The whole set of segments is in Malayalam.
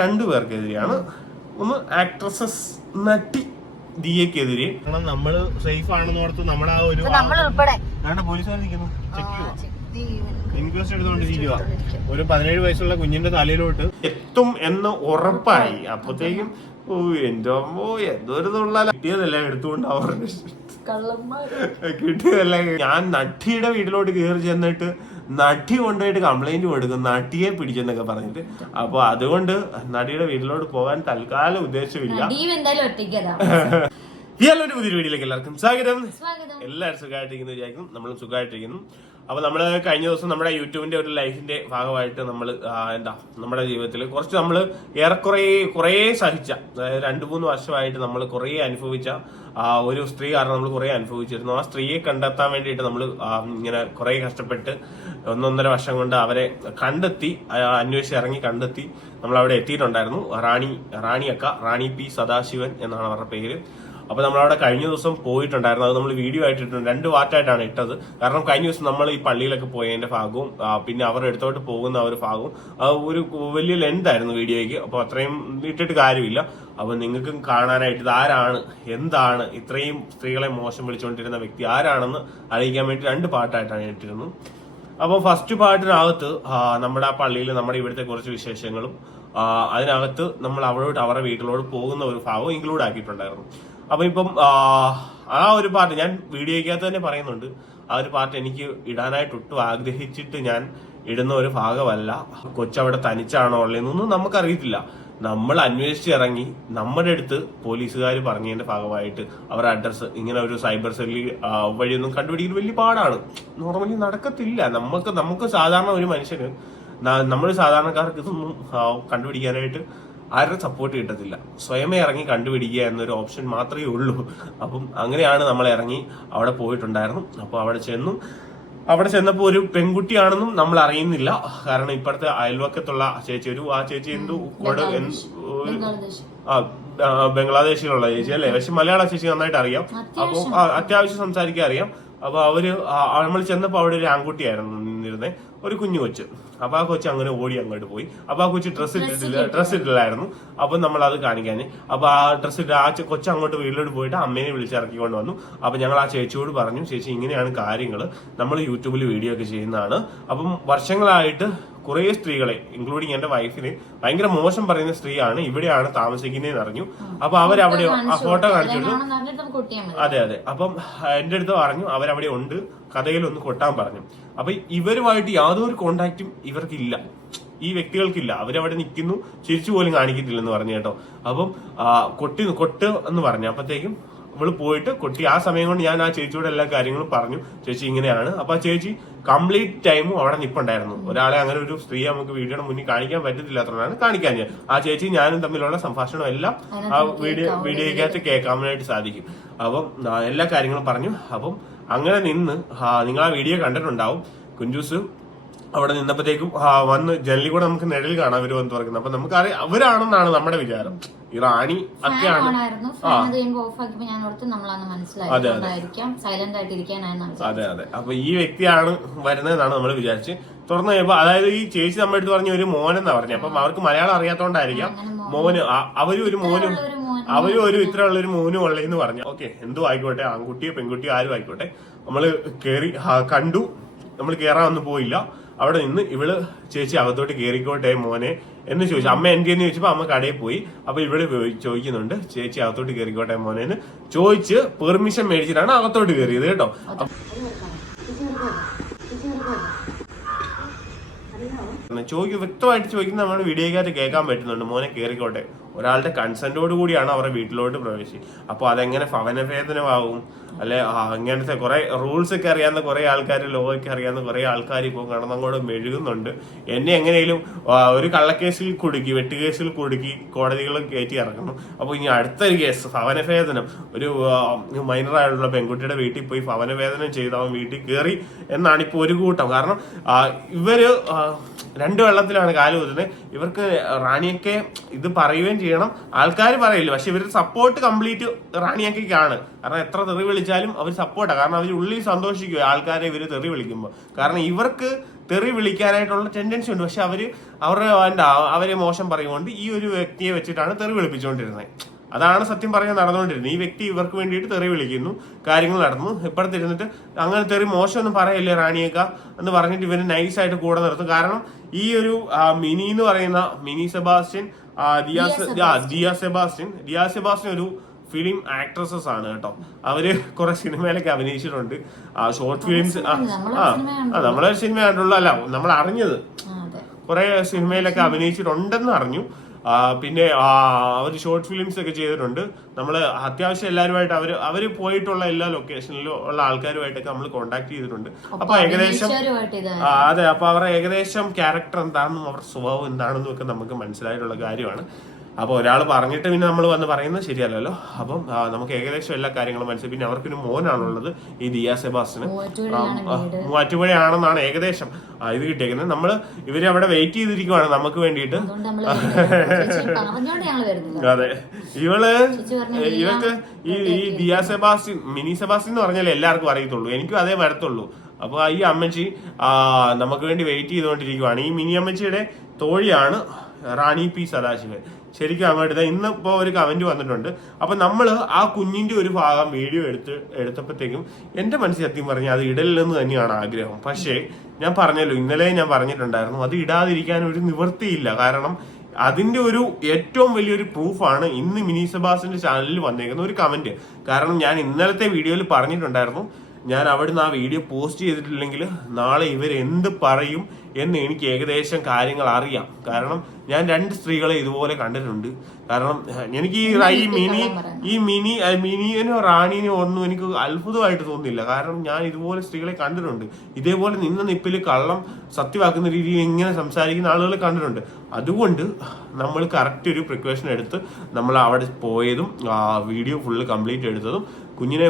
രണ്ടു പേർക്കെതിരെയാണ്. ഒന്ന് ആക്ട്രസസ് നടി ദിയക്കെതിരെ. നമ്മള് സേഫ് ആണെന്ന് ഓർത്ത് നമ്മുടെ ആ ഒരു പോലീസുകാർ നിൽക്കുന്നു, ഇൻക്വസ്റ്റ് എടുത്തോണ്ടിരിക്കുക. ഒരു 17 വയസ്സുള്ള കുഞ്ഞിന്റെ തലയിലോട്ട് എത്തും എന്ന് ഉറപ്പായി. അപ്പത്തേക്കും എന്തോ എന്തൊരു തൊള്ളാല കിട്ടിയതല്ല എടുത്തുകൊണ്ട് അവരുടെ കിട്ടിയതല്ല. ഞാൻ നടിയുടെ വീട്ടിലോട്ട് കയറി ചെന്നിട്ട് നടി കൊണ്ടുപോയിട്ട് കംപ്ലൈന്റ് കൊടുക്കും, നടിയെ പിടിച്ചെന്നൊക്കെ പറഞ്ഞിട്ട്. അപ്പൊ അതുകൊണ്ട് നടിയുടെ വീട്ടിലോട്ട് പോകാൻ തൽക്കാലം ഉദ്ദേശമില്ല. ഇയാളൊരു പുതിയ വീഡിയോയിലേക്ക് എല്ലാവർക്കും സ്വാഗതം. എല്ലാവരും സുഖമായിട്ടിരിക്കുന്നു വിചാരിക്കും, നമ്മളും സുഖമായിട്ടിരിക്കുന്നു. അപ്പൊ നമ്മള് കഴിഞ്ഞ ദിവസം നമ്മുടെ യൂട്യൂബിന്റെ ഒരു ലൈഫിന്റെ ഭാഗമായിട്ട് നമ്മൾ നമ്മുടെ ജീവിതത്തിൽ കുറച്ച് നമ്മൾ കുറെ സഹിച്ച, അതായത് 2-3 വർഷമായിട്ട് നമ്മൾ കുറെ അനുഭവിച്ച ഒരു സ്ത്രീ കാരണം നമ്മൾ കുറെ അനുഭവിച്ചിരുന്നു. ആ സ്ത്രീയെ കണ്ടെത്താൻ വേണ്ടിയിട്ട് നമ്മൾ ഇങ്ങനെ കുറെ കഷ്ടപ്പെട്ട് 1-1.5 വർഷം കൊണ്ട് അവരെ കണ്ടെത്തി, അന്വേഷിച്ച് ഇറങ്ങി കണ്ടെത്തി നമ്മൾ അവിടെ എത്തിയിട്ടുണ്ടായിരുന്നു. റാണി പി സദാശിവൻ എന്നാണ് അവരുടെ പേര്. അപ്പൊ നമ്മളവിടെ കഴിഞ്ഞ ദിവസം പോയിട്ടുണ്ടായിരുന്നു. അത് നമ്മൾ വീഡിയോ ആയിട്ട് ഇട്ടിട്ടുണ്ട്, 2 പാർട്ടായിട്ടാണ് ഇട്ടത്. കാരണം കഴിഞ്ഞ ദിവസം നമ്മൾ ഈ പള്ളിയിലൊക്കെ പോയതിന്റെ ഭാഗവും പിന്നെ അവർ എടുത്തോട്ട് പോകുന്ന ഒരു ഭാഗവും ഒരു വലിയ ലെന്ത് ആയിരുന്നു വീഡിയോയ്ക്ക്. അപ്പൊ അത്രയും ഇട്ടിട്ട് കാര്യമില്ല. അപ്പൊ നിങ്ങൾക്കും കാണാനായിട്ട് ഇത് ആരാണ്, എന്താണ് ഇത്രയും സ്ത്രീകളെ മോശം വിളിച്ചുകൊണ്ടിരുന്ന വ്യക്തി ആരാണെന്ന് അറിയിക്കാൻ വേണ്ടി 2 പാർട്ടായിട്ടാണ് ഇട്ടിരുന്നത്. അപ്പൊ ഫസ്റ്റ് പാർട്ടിനകത്ത് നമ്മുടെ ആ പള്ളിയിൽ നമ്മുടെ ഇവിടുത്തെ കുറച്ച് വിശേഷങ്ങളും അതിനകത്ത് നമ്മൾ അവരുടെ വീട്ടിലോട്ട് പോകുന്ന ഒരു ഭാഗം ഇൻക്ലൂഡ് ആക്കിയിട്ടുണ്ടായിരുന്നു. അപ്പൊ ഇപ്പം ആ ഒരു പാർട്ട് ഞാൻ വീഡിയോയ്ക്കകത്ത് തന്നെ പറയുന്നുണ്ട്. ആ ഒരു പാർട്ട് എനിക്ക് ഇടാനായിട്ട് ഒട്ടും ആഗ്രഹിച്ചിട്ട് ഞാൻ ഇടുന്ന ഒരു ഭാഗമല്ല. കൊച്ചവിടെ തനിച്ചാണോ ഉള്ളതെന്നൊന്നും നമുക്കറിയത്തില്ല. നമ്മൾ അന്വേഷിച്ചിറങ്ങി നമ്മുടെ അടുത്ത് പോലീസുകാർ പറഞ്ഞതിന്റെ ഭാഗമായിട്ട് അവരുടെ അഡ്രസ്സ് ഇങ്ങനെ ഒരു സൈബർ സെല്ലി വഴിയൊന്നും കണ്ടുപിടിക്കുന്നത് വലിയ പാടാണ്. നോർമലി നടക്കത്തില്ല. നമുക്ക് സാധാരണ ഒരു മനുഷ്യന്, നമ്മൾ സാധാരണക്കാർക്ക് ഇതൊന്നും കണ്ടുപിടിക്കാനായിട്ട് ആരുടെ സപ്പോർട്ട് കിട്ടത്തില്ല. സ്വയമേ ഇറങ്ങി കണ്ടുപിടിക്കുക എന്നൊരു ഓപ്ഷൻ മാത്രമേ ഉള്ളൂ. അപ്പം അങ്ങനെയാണ് നമ്മൾ ഇറങ്ങി അവിടെ പോയിട്ടുണ്ടായിരുന്നു. അപ്പോൾ അവിടെ ചെന്നപ്പോൾ ഒരു പെൺകുട്ടിയാണെന്നും നമ്മൾ അറിയുന്നില്ല. കാരണം ഇപ്പോഴത്തെ അയൽവക്കത്തുള്ള ചേച്ചി ആ ചേച്ചി ബംഗ്ലാദേശിലുള്ള ചേച്ചി അല്ലേ, പക്ഷെ മലയാള ചേച്ചി നന്നായിട്ട് അറിയാം. അപ്പോൾ അത്യാവശ്യം സംസാരിക്കാൻ അറിയാം. അപ്പൊ നമ്മൾ ചെന്നപ്പോ അവിടെ ഒരു ആൺകുട്ടിയായിരുന്നു നിന്നിരുന്നേ, ഒരു കുഞ്ഞു കൊച്ച്. അപ്പൊ ആ കൊച്ച് അങ്ങനെ ഓടി അങ്ങോട്ട് പോയി. അപ്പൊ ആ കൊച്ച് ഡ്രസ് ഇട്ടില്ലായിരുന്നു. അപ്പൊ നമ്മൾ അത് കാണിക്കാന് അപ്പൊ ആ ഡ്രസ് ഇട്ട് ആ കൊച്ച് അങ്ങോട്ട് വീട്ടിലോട്ട് പോയിട്ട് അമ്മേനെ വിളിച്ചിറക്കിക്കൊണ്ട് വന്നു. അപ്പൊ ഞങ്ങൾ ആ ചേച്ചിയോട് പറഞ്ഞു, ചേച്ചി ഇങ്ങനെയാണ് കാര്യങ്ങൾ, നമ്മൾ യൂട്യൂബിൽ വീഡിയോ ഒക്കെ ചെയ്യുന്നതാണ്. അപ്പം വർഷങ്ങളായിട്ട് കുറെ സ്ത്രീകളെ ഇൻക്ലൂഡിങ് എന്റെ വൈഫിന് ഭയങ്കര മോശം പറയുന്ന സ്ത്രീയാണ്, ഇവിടെയാണ് താമസിക്കുന്നതെന്ന് അറിഞ്ഞു. അപ്പൊ അവരവിടെ ആ ഫോട്ടോ കാണിച്ചിട്ട് അതെ. അപ്പം എന്റെ അടുത്ത് പറഞ്ഞു അവരവിടെ ഉണ്ട്, കഥയിലൊന്ന് കൊട്ടാൻ പറഞ്ഞു. അപ്പൊ ഇവരുമായിട്ട് യാതൊരു കോണ്ടാക്റ്റും ഇവർക്കില്ല, ഈ വ്യക്തികൾക്കില്ല. അവരവിടെ നിൽക്കുന്നു, ചിരിച്ചു പോലും കാണിക്കത്തില്ലെന്ന് പറഞ്ഞു കേട്ടോ. അപ്പം കൊട്ട് എന്ന് പറഞ്ഞു. അപ്പത്തേക്കും ഇവള് പോയിട്ട് കൊട്ടി. ആ സമയം കൊണ്ട് ഞാൻ ആ ചേച്ചിയോട് എല്ലാ കാര്യങ്ങളും പറഞ്ഞു, ചേച്ചി ഇങ്ങനെയാണ്. അപ്പൊ ആ ചേച്ചി കംപ്ലീറ്റ് ടൈമും അവിടെ നിപ്പുണ്ടായിരുന്നു. ഒരാളെ അങ്ങനെ ഒരു സ്ത്രീയെ നമുക്ക് വീഡിയോയുടെ മുന്നിൽ കാണിക്കാൻ പറ്റത്തില്ലാത്തതാണ് കാണിക്കാൻ. ആ ചേച്ചി ഞാനും തമ്മിലുള്ള സംഭാഷണം എല്ലാം ആ വീഡിയോയ്ക്കകത്ത് കേൾക്കാനായിട്ട് സാധിക്കും. അപ്പം എല്ലാ കാര്യങ്ങളും പറഞ്ഞു. അപ്പം അങ്ങനെ നിന്ന് നിങ്ങൾ ആ വീഡിയോ കണ്ടിട്ടുണ്ടാവും. കുഞ്ചൂസ് അവിടെ നിന്നപ്പോഴത്തേക്കും വന്ന് ജനലിൽ കൂടെ നമുക്ക് നിഴൽ കാണാം ഇവര് വന്ന് തുറക്കുന്നത്. അപ്പൊ നമുക്കറിയാം അവരാണെന്നാണ് നമ്മുടെ വിചാരം. ഈ റാണി ഒക്കെയാണ്. അതെ. അപ്പൊ ഈ വ്യക്തിയാണ് വരുന്നതെന്നാണ് നമ്മൾ വിചാരിച്ച് തുറന്നു കഴിയുമ്പോ, അതായത് ഈ ചേച്ചി നമ്മുടെ അടുത്ത് പറഞ്ഞ ഒരു മോനെന്നാ പറഞ്ഞു. അപ്പം അവർക്ക് മലയാളം അറിയാത്തോണ്ടായിരിക്കാം മോന്, അവരും ഒരു ഇത്രയുള്ള ഒരു മോനും ഉള്ളതെന്ന് പറഞ്ഞു. ഓക്കെ, എന്തോ ആയിക്കോട്ടെ, ആൺകുട്ടിയോ പെൺകുട്ടിയോ ആരും ആയിക്കോട്ടെ. നമ്മള് കേറി കണ്ടു. നമ്മൾ കേറാനൊന്നും പോയില്ല. അവിടെ നിന്ന് ഇവള് ചേച്ചി അകത്തോട്ട് കേറിക്കോട്ടെ മോനെ എന്ന് ചോദിച്ചു. അമ്മ എന്തിയെന്ന് ചോദിച്ചപ്പോ അമ്മ കടയിൽ പോയി. അപ്പൊ ഇവള് ചോദിക്കുന്നുണ്ട് ചേച്ചി അകത്തോട്ട് കേറിക്കോട്ടെ മോനെ എന്ന് ചോദിച്ച് പെർമിഷൻ മേടിച്ചിട്ടാണ് അകത്തോട്ട് കയറിയത് കേട്ടോ. വ്യക്തമായിട്ട് ചോദിക്കുന്ന നമ്മുടെ വീഡിയോക്കകത്ത് കേൾക്കാൻ പറ്റുന്നുണ്ട്, മോനെ കേറിക്കോട്ടെ. ഒരാളുടെ കൺസെന്റോട് കൂടിയാണ് അവരുടെ വീട്ടിലോട്ട് പ്രവേശിച്ചത്. അപ്പൊ അതെങ്ങനെ ഭവനഭേദനമാവും? അല്ലെ അങ്ങനത്തെ കുറെ റൂൾസ് ഒക്കെ അറിയാവുന്ന കുറെ ആൾക്കാർ, ലോ ഒക്കെ അറിയാവുന്ന കുറെ ആൾക്കാർ ഇപ്പോൾ കടന്നങ്ങോട്ട് മെഴുകുന്നുണ്ട്. എന്നെ എങ്ങനെയും ഒരു കള്ളക്കേസിൽ കുടുക്കി, വെട്ടുകേസിൽ കുടുക്കി കോടതികൾ കയറ്റി ഇറക്കുന്നു. അപ്പൊ ഇനി അടുത്തൊരു കേസ് ഭവനഭേദനം, ഒരു മൈനറായിട്ടുള്ള പെൺകുട്ടിയുടെ വീട്ടിൽ പോയി ഭവനഭേദനം ചെയ്ത് അവൻ വീട്ടിൽ കയറി എന്നാണ് ഇപ്പൊ ഒരു കൂട്ടം. കാരണം ഇവര് 2 വെള്ളത്തിലാണ് കാല് കുത്തുന്നത്. ഇവർക്ക് റാണിയൊക്കെ ഇത് പറയുകയും ചെയ്യണം, ആൾക്കാർ പറയില്ല. പക്ഷെ ഇവരുടെ സപ്പോർട്ട് കംപ്ലീറ്റ് റാണിയൊക്കെയാണ്. കാരണം എത്ര തെറി വിളിച്ചാലും അവർ സപ്പോർട്ടാണ്. കാരണം അവർ ഉള്ളിൽ സന്തോഷിക്കുക ആൾക്കാരെ ഇവര് തെറി വിളിക്കുമ്പോൾ. കാരണം ഇവർക്ക് തെറി വിളിക്കാനായിട്ടുള്ള ടെൻഡൻസി ഉണ്ട്. പക്ഷെ അവരെ മോശം പറയുകൊണ്ട് ഈ ഒരു വ്യക്തിയെ വെച്ചിട്ടാണ് തെറി വിളിപ്പിച്ചുകൊണ്ടിരുന്നത്. അതാണ് സത്യം പറഞ്ഞാൽ നടന്നുകൊണ്ടിരുന്നത്. ഈ വ്യക്തി ഇവർക്ക് വേണ്ടിയിട്ട് തെറി വിളിക്കുന്നു, കാര്യങ്ങൾ നടന്നു. ഇപ്പുറത്തിരുന്നിട്ട് അങ്ങനെ തെറി മോശമൊന്നും പറയല്ലേ റാണിയേക്ക എന്ന് പറഞ്ഞിട്ട് ഇവര് നൈസായിട്ട് കൂടെ നിർത്തും. കാരണം ഈ ഒരു മിനി എന്ന് പറയുന്ന മിനി സെബാസ്റ്റ്യൻ, ദിയ സെബാസ്റ്റ്യൻ ഒരു ഫിലിം ആക്ട്രസസ് ആണ് കേട്ടോ. അവര് കുറെ സിനിമയിലൊക്കെ അഭിനയിച്ചിട്ടുണ്ട്. ഷോർട്ട് ഫിലിംസ് നമ്മളെ സിനിമ കണ്ടുള്ള അല്ല, നമ്മൾ അറിഞ്ഞത് കുറെ സിനിമയിലൊക്കെ അഭിനയിച്ചിട്ടുണ്ടെന്ന് അറിഞ്ഞു. പിന്നെ അവർ ഷോർട്ട് ഫിലിംസ് ഒക്കെ ചെയ്തിട്ടുണ്ട്. നമ്മൾ അത്യാവശ്യം എല്ലാവരുമായിട്ട് അവര് പോയിട്ടുള്ള എല്ലാ ലൊക്കേഷനിലും ഉള്ള ആൾക്കാരുമായിട്ടൊക്കെ നമ്മൾ കോണ്ടാക്ട് ചെയ്തിട്ടുണ്ട്. അപ്പൊ ഏകദേശം അതെ, അപ്പൊ അവരുടെ ഏകദേശം ക്യാരക്ടർ എന്താണെന്നും അവരുടെ സ്വഭാവം എന്താണെന്നും ഒക്കെ നമുക്ക് മനസ്സിലായിട്ടുള്ള കാര്യമാണ്. അപ്പൊ ഒരാൾ പറഞ്ഞിട്ട് പിന്നെ നമ്മൾ വന്ന് പറയുന്നത് ശരിയല്ലല്ലോ. അപ്പം നമുക്ക് ഏകദേശം എല്ലാ കാര്യങ്ങളും മനസ്സിലായി. പിന്നെ അവർക്കൊരു മോനാണുള്ളത്, ഈ ദിയ സെബാസ്റ്റ്യന്. മൂവാറ്റുപുഴയാണെന്നാണ് ഏകദേശം ഇത് കിട്ടിയേക്കുന്നത്. നമ്മള് ഇവര് അവിടെ വെയിറ്റ് ചെയ്തിരിക്കുവാണ് നമുക്ക് വേണ്ടിയിട്ട്. അതെ, ഇവർക്ക് ഈ ദിയ സെബാസ്റ്റ്യൻ, മിനി സെബാസ്റ്റ്യൻ എന്ന് പറഞ്ഞാൽ എല്ലാവർക്കും അറിയത്തുള്ളൂ, എനിക്കും അതേ വരത്തുള്ളൂ. അപ്പൊ ഈ അമ്മച്ചി നമുക്ക് വേണ്ടി വെയിറ്റ് ചെയ്തുകൊണ്ടിരിക്കുവാണ്. ഈ മിനി അമ്മച്ചിയുടെ തോഴിയാണ് റാണി പി സദാശിവൻ. ശരിക്കും അങ്ങോട്ട് ഇന്നിപ്പോ ഒരു കമന്റ് വന്നിട്ടുണ്ട്. അപ്പൊ നമ്മള് ആ കുഞ്ഞിന്റെ ഒരു ഭാഗം വീഡിയോ എടുത്തപ്പോഴത്തേക്കും എന്റെ മനസ്സിൽ സത്യം പറഞ്ഞാൽ അത് ഇടലില്ലെന്ന് തന്നെയാണ് ആഗ്രഹം. പക്ഷേ ഞാൻ പറഞ്ഞല്ലോ, ഇന്നലെ ഞാൻ പറഞ്ഞിട്ടുണ്ടായിരുന്നു, അത് ഇടാതിരിക്കാൻ ഒരു നിവൃത്തിയില്ല. കാരണം അതിന്റെ ഒരു ഏറ്റവും വലിയൊരു പ്രൂഫാണ് ഇന്ന് മിനി സെബാസ്റ്റ്യന്റെ ചാനലിൽ വന്നേക്കുന്ന ഒരു കമന്റ്. കാരണം ഞാൻ ഇന്നലത്തെ വീഡിയോയിൽ പറഞ്ഞിട്ടുണ്ടായിരുന്നു, ഞാൻ അവിടുന്ന് ആ വീഡിയോ പോസ്റ്റ് ചെയ്തിട്ടില്ലെങ്കിൽ നാളെ ഇവരെന്ത് പറയും എന്ന് എനിക്ക് ഏകദേശം കാര്യങ്ങൾ അറിയാം. കാരണം ഞാൻ 2 സ്ത്രീകളെ ഇതുപോലെ കണ്ടിട്ടുണ്ട്. കാരണം എനിക്ക് ഈ മിനിയോ റാണിയോ ഒന്നും എനിക്ക് അത്ഭുതമായിട്ട് തോന്നുന്നില്ല. കാരണം ഞാൻ ഇതുപോലെ സ്ത്രീകളെ കണ്ടിട്ടുണ്ട്. ഇതേപോലെ നിപ്പിൽ കള്ളം സത്യമാക്കുന്ന രീതിയിൽ ഇങ്ങനെ സംസാരിക്കുന്ന ആളുകളെ കണ്ടിട്ടുണ്ട്. അതുകൊണ്ട് നമ്മൾ കറക്റ്റ് ഒരു പ്രിക്കോഷൻ എടുത്ത് നമ്മൾ അവിടെ പോയതും വീഡിയോ ഫുള്ള് കംപ്ലീറ്റ് എടുത്തതും കുഞ്ഞിനെ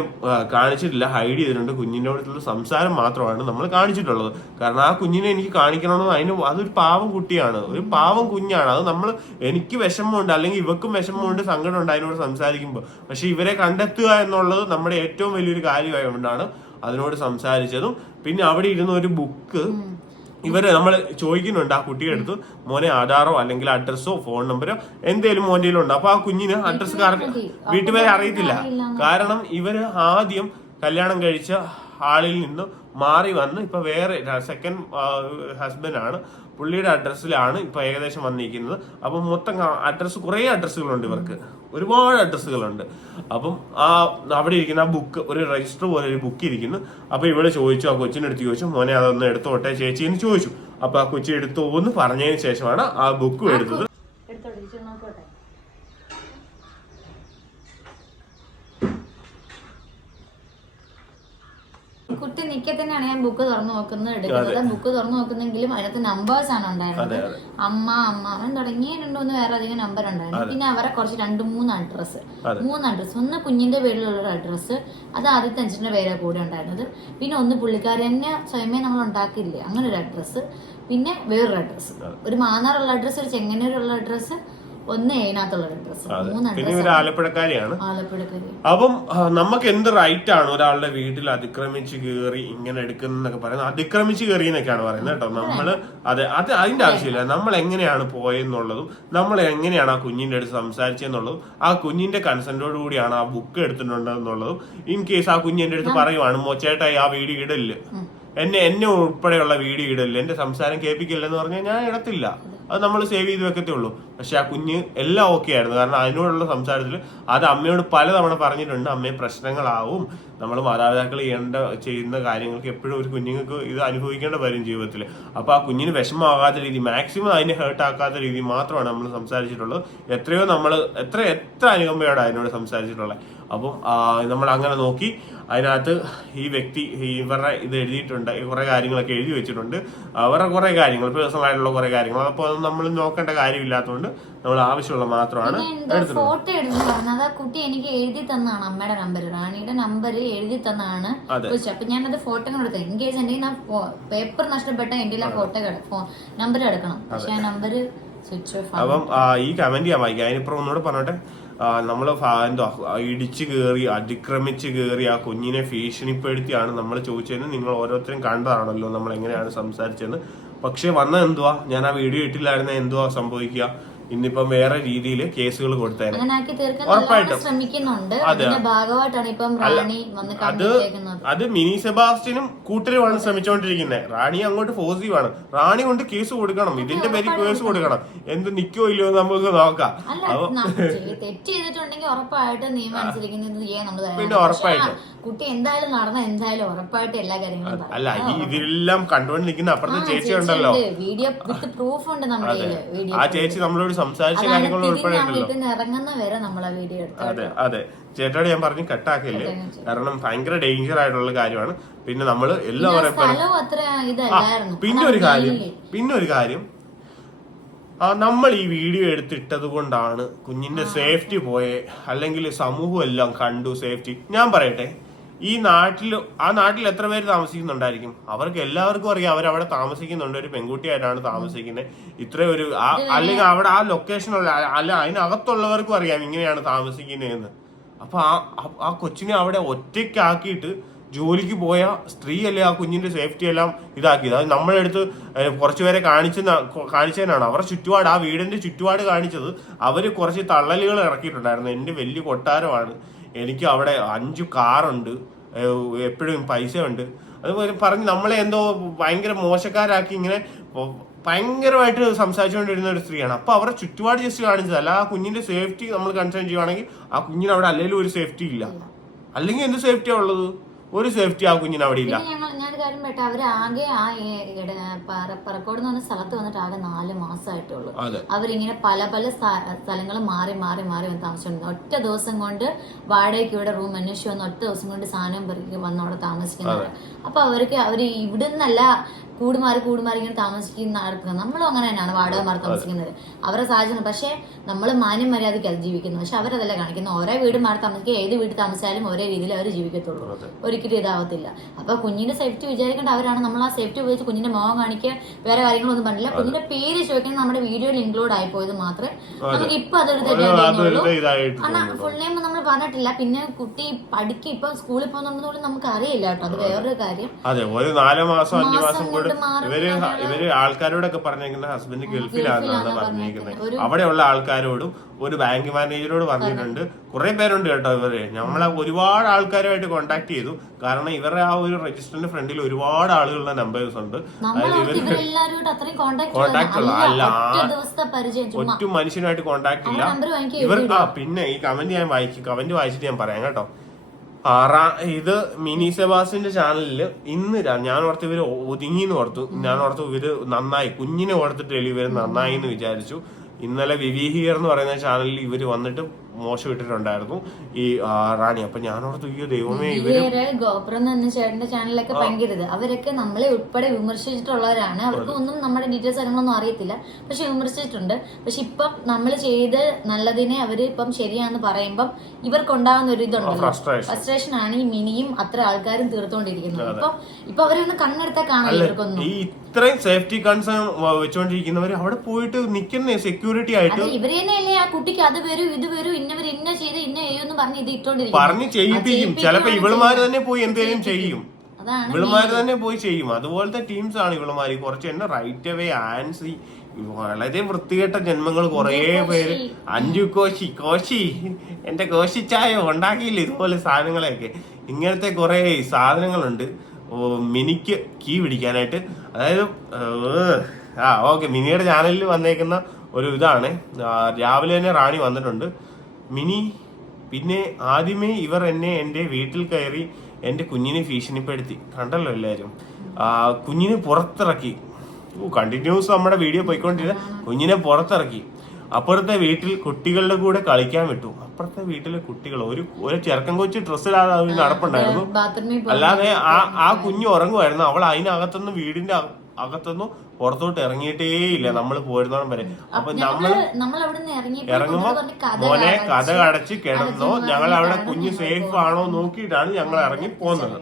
കാണിച്ചിട്ടില്ല, ഹൈഡ് ചെയ്തിട്ടുണ്ട്. കുഞ്ഞിനോടുള്ള സംസാരം മാത്രമാണ് നമ്മൾ കാണിച്ചിട്ടുള്ളത്. കാരണം ആ കുഞ്ഞിനെ എനിക്ക് കാണിക്കണമെന്ന് അതൊരു പാവം കുട്ടിയാണ്, ഒരു പാവം കുഞ്ഞാണ്. അത് എനിക്ക് വിഷമമുണ്ട്, അല്ലെങ്കിൽ ഇവക്കും വിഷമമുണ്ട്, സങ്കടമുണ്ട് അതിനോട് സംസാരിക്കുമ്പോൾ. പക്ഷെ ഇവരെ കണ്ടെത്തുക എന്നുള്ളത് നമ്മുടെ ഏറ്റവും വലിയൊരു കാര്യമായതുകൊണ്ടാണ് അതിനോട് സംസാരിച്ചതും. പിന്നെ അവിടെ ഇരുന്ന ഒരു ബുക്ക് നമ്മൾ ചോദിക്കുന്നുണ്ട് ആ കുട്ടിയുടെ അടുത്ത്, മോനെ ആധാറോ അല്ലെങ്കിൽ അഡ്രസ്സോ ഫോൺ നമ്പറോ എന്തേലും മോന്റെ ഉണ്ട്. അപ്പൊ ആ കുഞ്ഞിന് അഡ്രസ് വീട്ടുപേരെ അറിയത്തില്ല. കാരണം ഇവര് ആദ്യം കല്യാണം കഴിച്ച ആളിൽ നിന്ന് മാറി വന്ന് ഇപ്പൊ വേറെ സെക്കൻഡ് ഹസ്ബൻഡ് ആണ്, പുള്ളിയുടെ അഡ്രസ്സിലാണ് ഇപ്പൊ ഏകദേശം വന്നിരിക്കുന്നത്. അപ്പം മൊത്തം അഡ്രസ്സ്, കുറെ അഡ്രസ്സുകളുണ്ട് ഇവർക്ക്, ഒരുപാട് അഡ്രസ്സുകളുണ്ട്. അപ്പം അവിടെ ഇരിക്കുന്ന ആ ബുക്ക്, ഒരു രജിസ്റ്റർ പോലെ ഒരു ബുക്ക് ഇരിക്കുന്നു. അപ്പൊ ഇവിടെ ചോദിച്ചു, ആ കൊച്ചിനടുത്ത് ചോദിച്ചു, മോനെ അതൊന്ന് എടുത്തോട്ടെ ചേച്ചി എന്ന് ചോദിച്ചു. അപ്പൊ ആ കൊച്ചി എടുത്തോന്ന് പറഞ്ഞതിന് ശേഷമാണ് ആ ബുക്ക് എടുത്തത്. കുട്ടി നിൽക്കെ തന്നെയാണ് ഞാൻ ബുക്ക് തുറന്നു നോക്കുന്നത്, എടുക്കുന്നത്. ബുക്ക് തുറന്നു നോക്കുന്നെങ്കിലും അതിനകത്ത് നമ്പേഴ്സ് ആണ് ഉണ്ടായിരുന്നത്. അമ്മാവൻ തുടങ്ങിയ 2-3 വേറെ അധികം നമ്പർ ഉണ്ടായിരുന്നു. പിന്നെ അവരെ കുറച്ച് 2-3 അഡ്രസ്സ്, 3 അഡ്രസ്സ്. ഒന്ന് കുഞ്ഞിന്റെ പേരിലുള്ള അഡ്രസ്സ്, അത് ആദ്യത്തെ അച്ഛന്റെ പേരെ കൂടെ ഉണ്ടായിരുന്നത്. പിന്നെ ഒന്ന് പുള്ളിക്കാരി തന്നെ സ്വയമേ നമ്മൾ ഉണ്ടാക്കില്ലേ, അങ്ങനെ ഒരു അഡ്രസ്സ്. പിന്നെ വേറൊരു അഡ്രസ്സ്, ഒരു മാന്നാറുള്ള അഡ്രസ്സ്, ഒരു ചെങ്ങന്നൂരുള്ള അഡ്രസ്സ്, ഒന്ന് ഏനാത്തുള്ള അഡ്രസ്സ്. പിന്നെ ഒരു ആലപ്പുഴക്കാരിയാണ്. അപ്പം നമുക്ക് എന്ത് റൈറ്റ് ആണ് ഒരാളുടെ വീട്ടിൽ അതിക്രമിച്ച് കയറി ഇങ്ങനെ എടുക്കുന്നൊക്കെ പറയുന്നത്? അതിക്രമിച്ച് കയറി എന്നൊക്കെയാണ് പറയുന്നത് കേട്ടോ. നമ്മള് അതിന്റെ ആവശ്യമില്ല. നമ്മൾ എങ്ങനെയാണ് പോയെന്നുള്ളതും നമ്മൾ എങ്ങനെയാണ് ആ കുഞ്ഞിന്റെ അടുത്ത് സംസാരിച്ചെന്നുള്ളതും ആ കുഞ്ഞിന്റെ കൺസെന്റോട് കൂടിയാണ് ആ ബുക്ക് എടുത്തിട്ടുണ്ടെന്നുള്ളതും. ഇൻ കേസ് ആ കുഞ്ഞിന്റെ അടുത്ത് പറയുവാണ്, മോച്ചേട്ടായി ആ വീഡിയോ ഇടല്, എന്നെ ഉൾപ്പെടെയുള്ള വീഡിയോ ഇടല്, എന്റെ സംസാരം കേൾപ്പിക്കില്ലെന്ന് പറഞ്ഞാൽ ഞാൻ ഇടത്തില്ല. അത് നമ്മൾ സേവ് ചെയ്ത് വെക്കത്തേ ഉള്ളൂ. പക്ഷെ ആ കുഞ്ഞ് എല്ലാം ഓക്കെ ആയിരുന്നു. കാരണം അതിനോടുള്ള സംസാരത്തിൽ അത് അമ്മയോട് പലതവണ പറഞ്ഞിട്ടുണ്ട്, അമ്മയെ പ്രശ്നങ്ങളാവും, നമ്മൾ മാതാപിതാക്കൾ ചെയ്യുന്ന കാര്യങ്ങൾക്ക് എപ്പോഴും ഒരു കുഞ്ഞുങ്ങൾക്ക് ഇത് അനുഭവിക്കേണ്ട വരും ജീവിതത്തിൽ. അപ്പൊ ആ കുഞ്ഞിന് വിഷമമാകാത്ത രീതി, മാക്സിമം അതിനെ ഹേർട്ട് ആക്കാത്ത രീതി മാത്രമാണ് നമ്മൾ സംസാരിച്ചിട്ടുള്ളത്. എത്രയോ നമ്മൾ എത്ര അനുകമ്പയോടെ അതിനോട് സംസാരിച്ചിട്ടുള്ളത്. അപ്പം നമ്മൾ അങ്ങനെ നോക്കി അതിനകത്ത് ഈ വ്യക്തി ഇവരുടെ ഇത് എഴുതിയിട്ടുണ്ട്, കുറെ കാര്യങ്ങളൊക്കെ എഴുതി വെച്ചിട്ടുണ്ട്. അവരുടെ കുറെ കാര്യങ്ങൾ, പേഴ്സണൽ ആയിട്ടുള്ള കുറെ കാര്യങ്ങൾ. അപ്പൊ അത് നമ്മൾ നോക്കേണ്ട കാര്യമില്ലാത്തതുകൊണ്ട് നമ്മൾ ആവശ്യമുള്ള മാത്രമാണ് എടുത്തത്. ഫോട്ടോ എടുത്ത് പറഞ്ഞത് കുട്ടി എനിക്ക് എഴുതി തന്നാണ്, അമ്മയുടെ നമ്പർ, റാണിയുടെ നമ്പർ എഴുതി തന്നാണ്. അപ്പൊ ഞാനത് ഫോട്ടോ എടുത്തു. ഇൻ കേസ് എന്റെ പേപ്പർ നഷ്ടപ്പെട്ട എന്റെ ഫോട്ടോ നമ്പർ എടുക്കണം. പക്ഷെ ആ നമ്പർ സ്വിച്ച് ഓഫ്. അപ്പം ഈ കമന്റ് ചെയ്യാൻ വായിക്കാം. അതിനിപ്പുറം ഒന്നുകൂടെ പറഞ്ഞോട്ടെ. നമ്മൾ എന്താ ഇടിച്ചു കയറി അതിക്രമിച്ച് കയറി ആ കുഞ്ഞിനെ ഭീഷണിപ്പെടുത്തിയാണ് നമ്മൾ ചോദിച്ചതെന്ന് നിങ്ങൾ ഓരോരുത്തരും കണ്ടതാണല്ലോ നമ്മൾ എങ്ങനെയാണ് സംസാരിച്ചതെന്ന്. പക്ഷെ വന്ന എന്തുവാ, ഞാൻ ആ വീഡിയോ ഇട്ടില്ലായിരുന്ന എന്തുവാ സംഭവിക്കുക, ഇന്നിപ്പം വേറെ രീതിയിൽ കേസുകൾ കൊടുത്തേനെ. ഉറപ്പായിട്ടും അത് മിനി സെബാസ്റ്റ്യനും കൂട്ടരുമാണ് ശ്രമിച്ചുകൊണ്ടിരിക്കുന്നത്. റാണി അങ്ങോട്ട് പോസിറ്റീവാണ്. റാണി കൊണ്ട് കേസ് കൊടുക്കണം, ഇതിന്റെ പേരിൽ കേസ് കൊടുക്കണം. എന്ത് നിക്കോ ഇല്ലയോ നമുക്ക് നോക്കാം. പിന്നെ ഉറപ്പായിട്ടും കുട്ടി എന്തായാലും നടന്ന എന്തായാലും ഉറപ്പായിട്ട് എല്ലാ കാര്യങ്ങളും അല്ല ഈ ഇതിലെല്ലാം കണ്ടുകൊണ്ട് നിൽക്കുന്ന അപ്പുറത്തെ ചേച്ചി ഉണ്ടല്ലോ, വീഡിയോ വിത്ത് പ്രൂഫ് ഉണ്ട് നമ്മുടെ ആ ചേച്ചി നമ്മളോട് സംസാരിച്ച കാര്യങ്ങൾ ഉൾപ്പെടെ ഇറങ്ങുന്ന വരെ നമ്മളെ വീഡിയോ എടുത്തു. അതെ അതെ, ചേട്ടോട് ഞാൻ പറഞ്ഞു കട്ടാക്കില്ലേ, കാരണം ഭയങ്കര ഡേഞ്ചർ ആയിട്ടുള്ള കാര്യമാണ്. പിന്നെ നമ്മള് എല്ലാവരും പിന്നെ ഒരു കാര്യം നമ്മൾ ഈ വീഡിയോ എടുത്തിട്ടത് കൊണ്ടാണ് കുഞ്ഞിന്റെ സേഫ്റ്റി പോയെ, അല്ലെങ്കിൽ സമൂഹം എല്ലാം കണ്ടു സേഫ്റ്റി. ഞാൻ പറയട്ടെ, ഈ ആ നാട്ടിൽ എത്ര പേര് താമസിക്കുന്നുണ്ടായിരിക്കും? അവർക്ക് എല്ലാവർക്കും അറിയാം അവരവിടെ താമസിക്കുന്നുണ്ട്, ഒരു പെൺകുട്ടിയായിട്ടാണ് താമസിക്കുന്നത്. ഇത്ര ഒരു അല്ലെങ്കിൽ അവിടെ ആ ലൊക്കേഷനുള്ള അല്ല അതിനകത്തുള്ളവർക്കും അറിയാം ഇങ്ങനെയാണ് താമസിക്കുന്നതെന്ന്. അപ്പൊ ആ കൊച്ചിനെ അവിടെ ഒറ്റയ്ക്കാക്കിയിട്ട് ജോലിക്ക് പോയ സ്ത്രീയല്ലേ ആ കുഞ്ഞിന്റെ സേഫ്റ്റി എല്ലാം ഇതാക്കിയത്. അത് നമ്മളെടുത്ത് കുറച്ചുപേരെ കാണിച്ചതിനാണ്. അവരുടെ ചുറ്റുപാട്, ആ വീടിന്റെ ചുറ്റുപാട് കാണിച്ചത് അവര് കുറച്ച് തള്ളലുകൾ ഇറക്കിയിട്ടുണ്ടായിരുന്നു. എന്റെ വലിയ കൊട്ടാരമാണ്, എനിക്ക് അവിടെ 5 കാറുണ്ട്, എപ്പോഴും പൈസ ഉണ്ട്, അതുപോലെ പറഞ്ഞ് നമ്മളെ എന്തോ ഭയങ്കര മോശക്കാരാക്കി ഇങ്ങനെ ഭയങ്കരമായിട്ട് സംസാരിച്ചുകൊണ്ടിരുന്ന ഒരു സ്ത്രീയാണ്. അപ്പൊ അവരുടെ ചുറ്റുപാട് ജസ്റ്റ് കാണിച്ചതല്ല. ആ കുഞ്ഞിന്റെ സേഫ്റ്റി നമ്മൾ കൺസേൺ ചെയ്യുവാണെങ്കിൽ ആ കുഞ്ഞിന് അവിടെ അല്ലെങ്കിലും ഒരു സേഫ്റ്റി ഇല്ല. അല്ലെങ്കിൽ എന്ത് സേഫ്റ്റിയാ ഉള്ളത്? ഒരു സേഫ്റ്റി ആ കുഞ്ഞിന് അവിടെ ഇല്ല. ഞാനൊരു കാര്യം പറയട്ടെ, അവര് ആകെ ആ പറക്കോട് എന്ന് പറഞ്ഞ സ്ഥലത്ത് വന്നിട്ട് ആകെ 4 മാസമായിട്ടുള്ളൂ. അവരിങ്ങനെ പല പല സ്ഥലങ്ങൾ മാറി മാറി മാറി വന്ന് താമസിച്ചിട്ടുണ്ട്. ഒറ്റ ദിവസം കൊണ്ട് വാടകയ്ക്ക് ഇവിടെ റൂം അന്വേഷിച്ച് വന്ന് ഒറ്റ ദിവസം കൊണ്ട് സാധനം പെറുക്കി വന്ന് അവിടെ താമസിക്കുന്നവർ. അപ്പൊ അവര് ഇവിടുന്നല്ല കൂടി മാറി ഇങ്ങനെ താമസിക്കുന്ന ആൾക്കാർ. നമ്മളും അങ്ങനെ തന്നെയാണ് വാടക മാറി താമസിക്കുന്നത്. അവരുടെ സാഹചര്യം. പക്ഷെ നമ്മൾ മാന്യം മര്യാദയ്ക്ക് അത് ജീവിക്കുന്നു. പക്ഷെ അവരതല്ല കാണിക്കുന്നത്. ഓരോ വീട് മാറി താമസിക്കുക, ഏത് വീട് താമസിച്ചാലും ഒരേ രീതിയിൽ അവർ ജീവിക്കത്തുള്ളൂ, ഒരിക്കലും ഇതാവത്തില്ല. അപ്പൊ കുഞ്ഞിന്റെ സേഫ്റ്റി വിചാരിക്കേണ്ട അവരാണ്. നമ്മൾ ആ സേഫ്റ്റി ഉപയോഗിച്ച് കുഞ്ഞിന്റെ മുഖം കാണിക്കുക, വേറെ കാര്യങ്ങളൊന്നും പറഞ്ഞില്ല. കുഞ്ഞിന്റെ പേര് ചോദിക്കുന്നത് നമ്മുടെ വീഡിയോയിൽ ഇൻക്ലൂഡ് ആയി പോയത് മാത്രമേ നമുക്ക് ഇപ്പൊ അതൊരു തെറ്റുള്ളൂ. കാരണം ഫുൾ നെയിം നമ്മൾ പറഞ്ഞിട്ടില്ല. പിന്നെ കുട്ടി പഠിക്കുക, ഇപ്പൊ സ്കൂളിൽ പോകുന്നതുകൊണ്ട് നമുക്ക് അറിയില്ല കേട്ടോ, അത് വേറൊരു കാര്യം. അതെ, ഒരു 4 മാസം 5 മാസം കൂടെ ഇവര് ആൾക്കാരോടൊക്കെ പറഞ്ഞേക്കുന്നത് ഹസ്ബൻഡ് ഗൾഫിലാണെന്നാണ് പറഞ്ഞേക്കുന്നത്. അവിടെയുള്ള ആൾക്കാരോടും ഒരു ബാങ്ക് മാനേജരോട് പറഞ്ഞിട്ടുണ്ട്. കുറെ പേരുണ്ട് കേട്ടോ ഇവര്. നമ്മളെ ഒരുപാട് ആൾക്കാരുമായിട്ട് കോണ്ടാക്ട് ചെയ്തു. കാരണം ഇവരുടെ ആ ഒരു രജിസ്റ്ററിന്റെ ഫ്രണ്ടിൽ ഒരുപാട് ആളുകളുടെ നമ്പേഴ്സ് ഉണ്ട്. കോണ്ടാക്ട് ഉള്ള അല്ല, ഒറ്റ മനുഷ്യനുമായിട്ട് കോണ്ടാക്ട് ഇല്ല ഇവർ. പിന്നെ ഈ കമന്റ് ഞാൻ കമന്റ് വായിച്ചിട്ട് ഞാൻ പറയാം കേട്ടോ. ഇത് മിനി സെബാസ്റ്റിന്റെ ചാനലില് ഇന്ന് ഞാൻ ഓർത്ത് ഇവര് ഒതുങ്ങിന്ന് ഓർത്തു. ഞാൻ ഓർത്തു ഇവര് നന്നായി കുഞ്ഞിനെ ഓർത്തിട്ട് ഇവര് നന്നായി എന്ന് വിചാരിച്ചു. ഇന്നലെ വിവിഹിയർ എന്ന് പറയുന്ന ചാനലിൽ ഇവര് വന്നിട്ട് മോശം ഇട്ടിട്ടുണ്ടായിരുന്നു ഈ റാണി. അപ്പൊ ഞാൻ ഓർത്തു അയ്യോ ദൈവമേ, ഇവര് ഗോപുരം എന്ന ചേട്ടന്റെ ചാനലൊക്കെ ഭയങ്കര അവരൊക്കെ നമ്മളെ ഉൾപ്പെടെ വിമർശിച്ചിട്ടുള്ളവരാണ്. അവർക്ക് ഒന്നും നമ്മുടെ ഡീറ്റെയിൽസ് കാര്യങ്ങളൊന്നും അറിയത്തില്ല, പക്ഷെ വിമർശിച്ചിട്ടുണ്ട്. പക്ഷെ ഇപ്പം നമ്മൾ ചെയ്ത് നല്ലതിനെ അവര് ഇപ്പം ശരിയാന്ന് പറയുമ്പം ഇവർക്കുണ്ടാകുന്ന ഒരു ഇതുണ്ട്, ഫ്രസ്ട്രേഷൻ ആണ് ഈ മിനിയും അത്ര ആൾക്കാരും തീർത്തോണ്ടിരിക്കുന്നത്. ഇപ്പൊ അവരൊന്ന് കണ്ണെടുത്താൽ കാണാൻ ഇവർക്കൊന്നും. ഇത്രയും സേഫ്റ്റി കൺസേൺ വെച്ചോണ്ടിരിക്കുന്നവര് അവിടെ പോയിട്ട് നിൽക്കുന്ന സെക്യൂരിറ്റി ആയിട്ട് ഇവര് തന്നെയല്ലേ ആ കുട്ടിക്ക് അത് വരും ഇത് വരും ഇന്നവർ ഇന്ന ചെയ്ത് ഇന്ന ചെയ്യുമെന്ന് പറഞ്ഞ് ഇത് ഇട്ടോണ്ടിരിക്കും, പറഞ്ഞ് ചെയ്യിപ്പിക്കും. ചിലപ്പോ ഇവളുമാര് തന്നെ പോയി എന്തേലും ചെയ്യും, ഇവളുമാര് തന്നെ പോയി ചെയ്യും. അതുപോലത്തെ ടീംസ് ആണ് ഇവളുമാര്. കുറച്ച് എന്നെ റൈറ്റ് അവേ ആൻസി, വളരെ വൃത്തികെട്ട ജന്മങ്ങൾ കുറെ പേര്. 5 കോശി എന്റെ കോശിച്ചായ ഉണ്ടാക്കിയില്ല ഇതുപോലെ സാധനങ്ങളെയൊക്കെ. ഇങ്ങനത്തെ കുറെ സാധനങ്ങളുണ്ട് മിനിക്ക് കീ പിടിക്കാനായിട്ട്. അതായത് ഓക്കെ, മിനിയുടെ ചാനലിൽ വന്നേക്കുന്ന ഒരു ഇതാണ്. രാവിലെ തന്നെ റാണി വന്നിട്ടുണ്ട്. മിനി പിന്നെ ആദ്യമേ ഇവർ എന്റെ വീട്ടിൽ കയറി എന്റെ കുഞ്ഞിനെ ഭീഷണിപ്പെടുത്തി, കണ്ടല്ലോ എല്ലാരും. കുഞ്ഞിനെ പുറത്തിറക്കി, കണ്ടിന്യൂസ് നമ്മുടെ വീഡിയോ പോയിക്കൊണ്ടിരുന്ന കുഞ്ഞിനെ പുറത്തിറക്കി. അപ്പുറത്തെ വീട്ടിൽ കുട്ടികളുടെ കൂടെ കളിക്കാൻ വിട്ടു. അപ്പുറത്തെ വീട്ടിലെ കുട്ടികൾ ഒരു ചെറുക്കൻ കൊച്ചു ഡ്രസ്സിലാതെ നടപ്പുണ്ടായിരുന്നു. അല്ലാതെ ആ കുഞ്ഞ് ഉറങ്ങുമായിരുന്നു. അവൾ അതിനകത്തുനിന്ന് വീടിന്റെ അകത്തുനിന്ന് പുറത്തോട്ട് ഇറങ്ങിയിട്ടേ ഇല്ല നമ്മൾ പോരുന്നോളം വരെ. അപ്പൊ ഇറങ്ങുമ്പോ മോനെ കഥ അടച്ച് കിടന്നോ, ഞങ്ങൾ അവിടെ കുഞ്ഞ് സേഫ് ആണോ നോക്കിയിട്ടാണ് ഞങ്ങൾ ഇറങ്ങി പോകുന്നത്.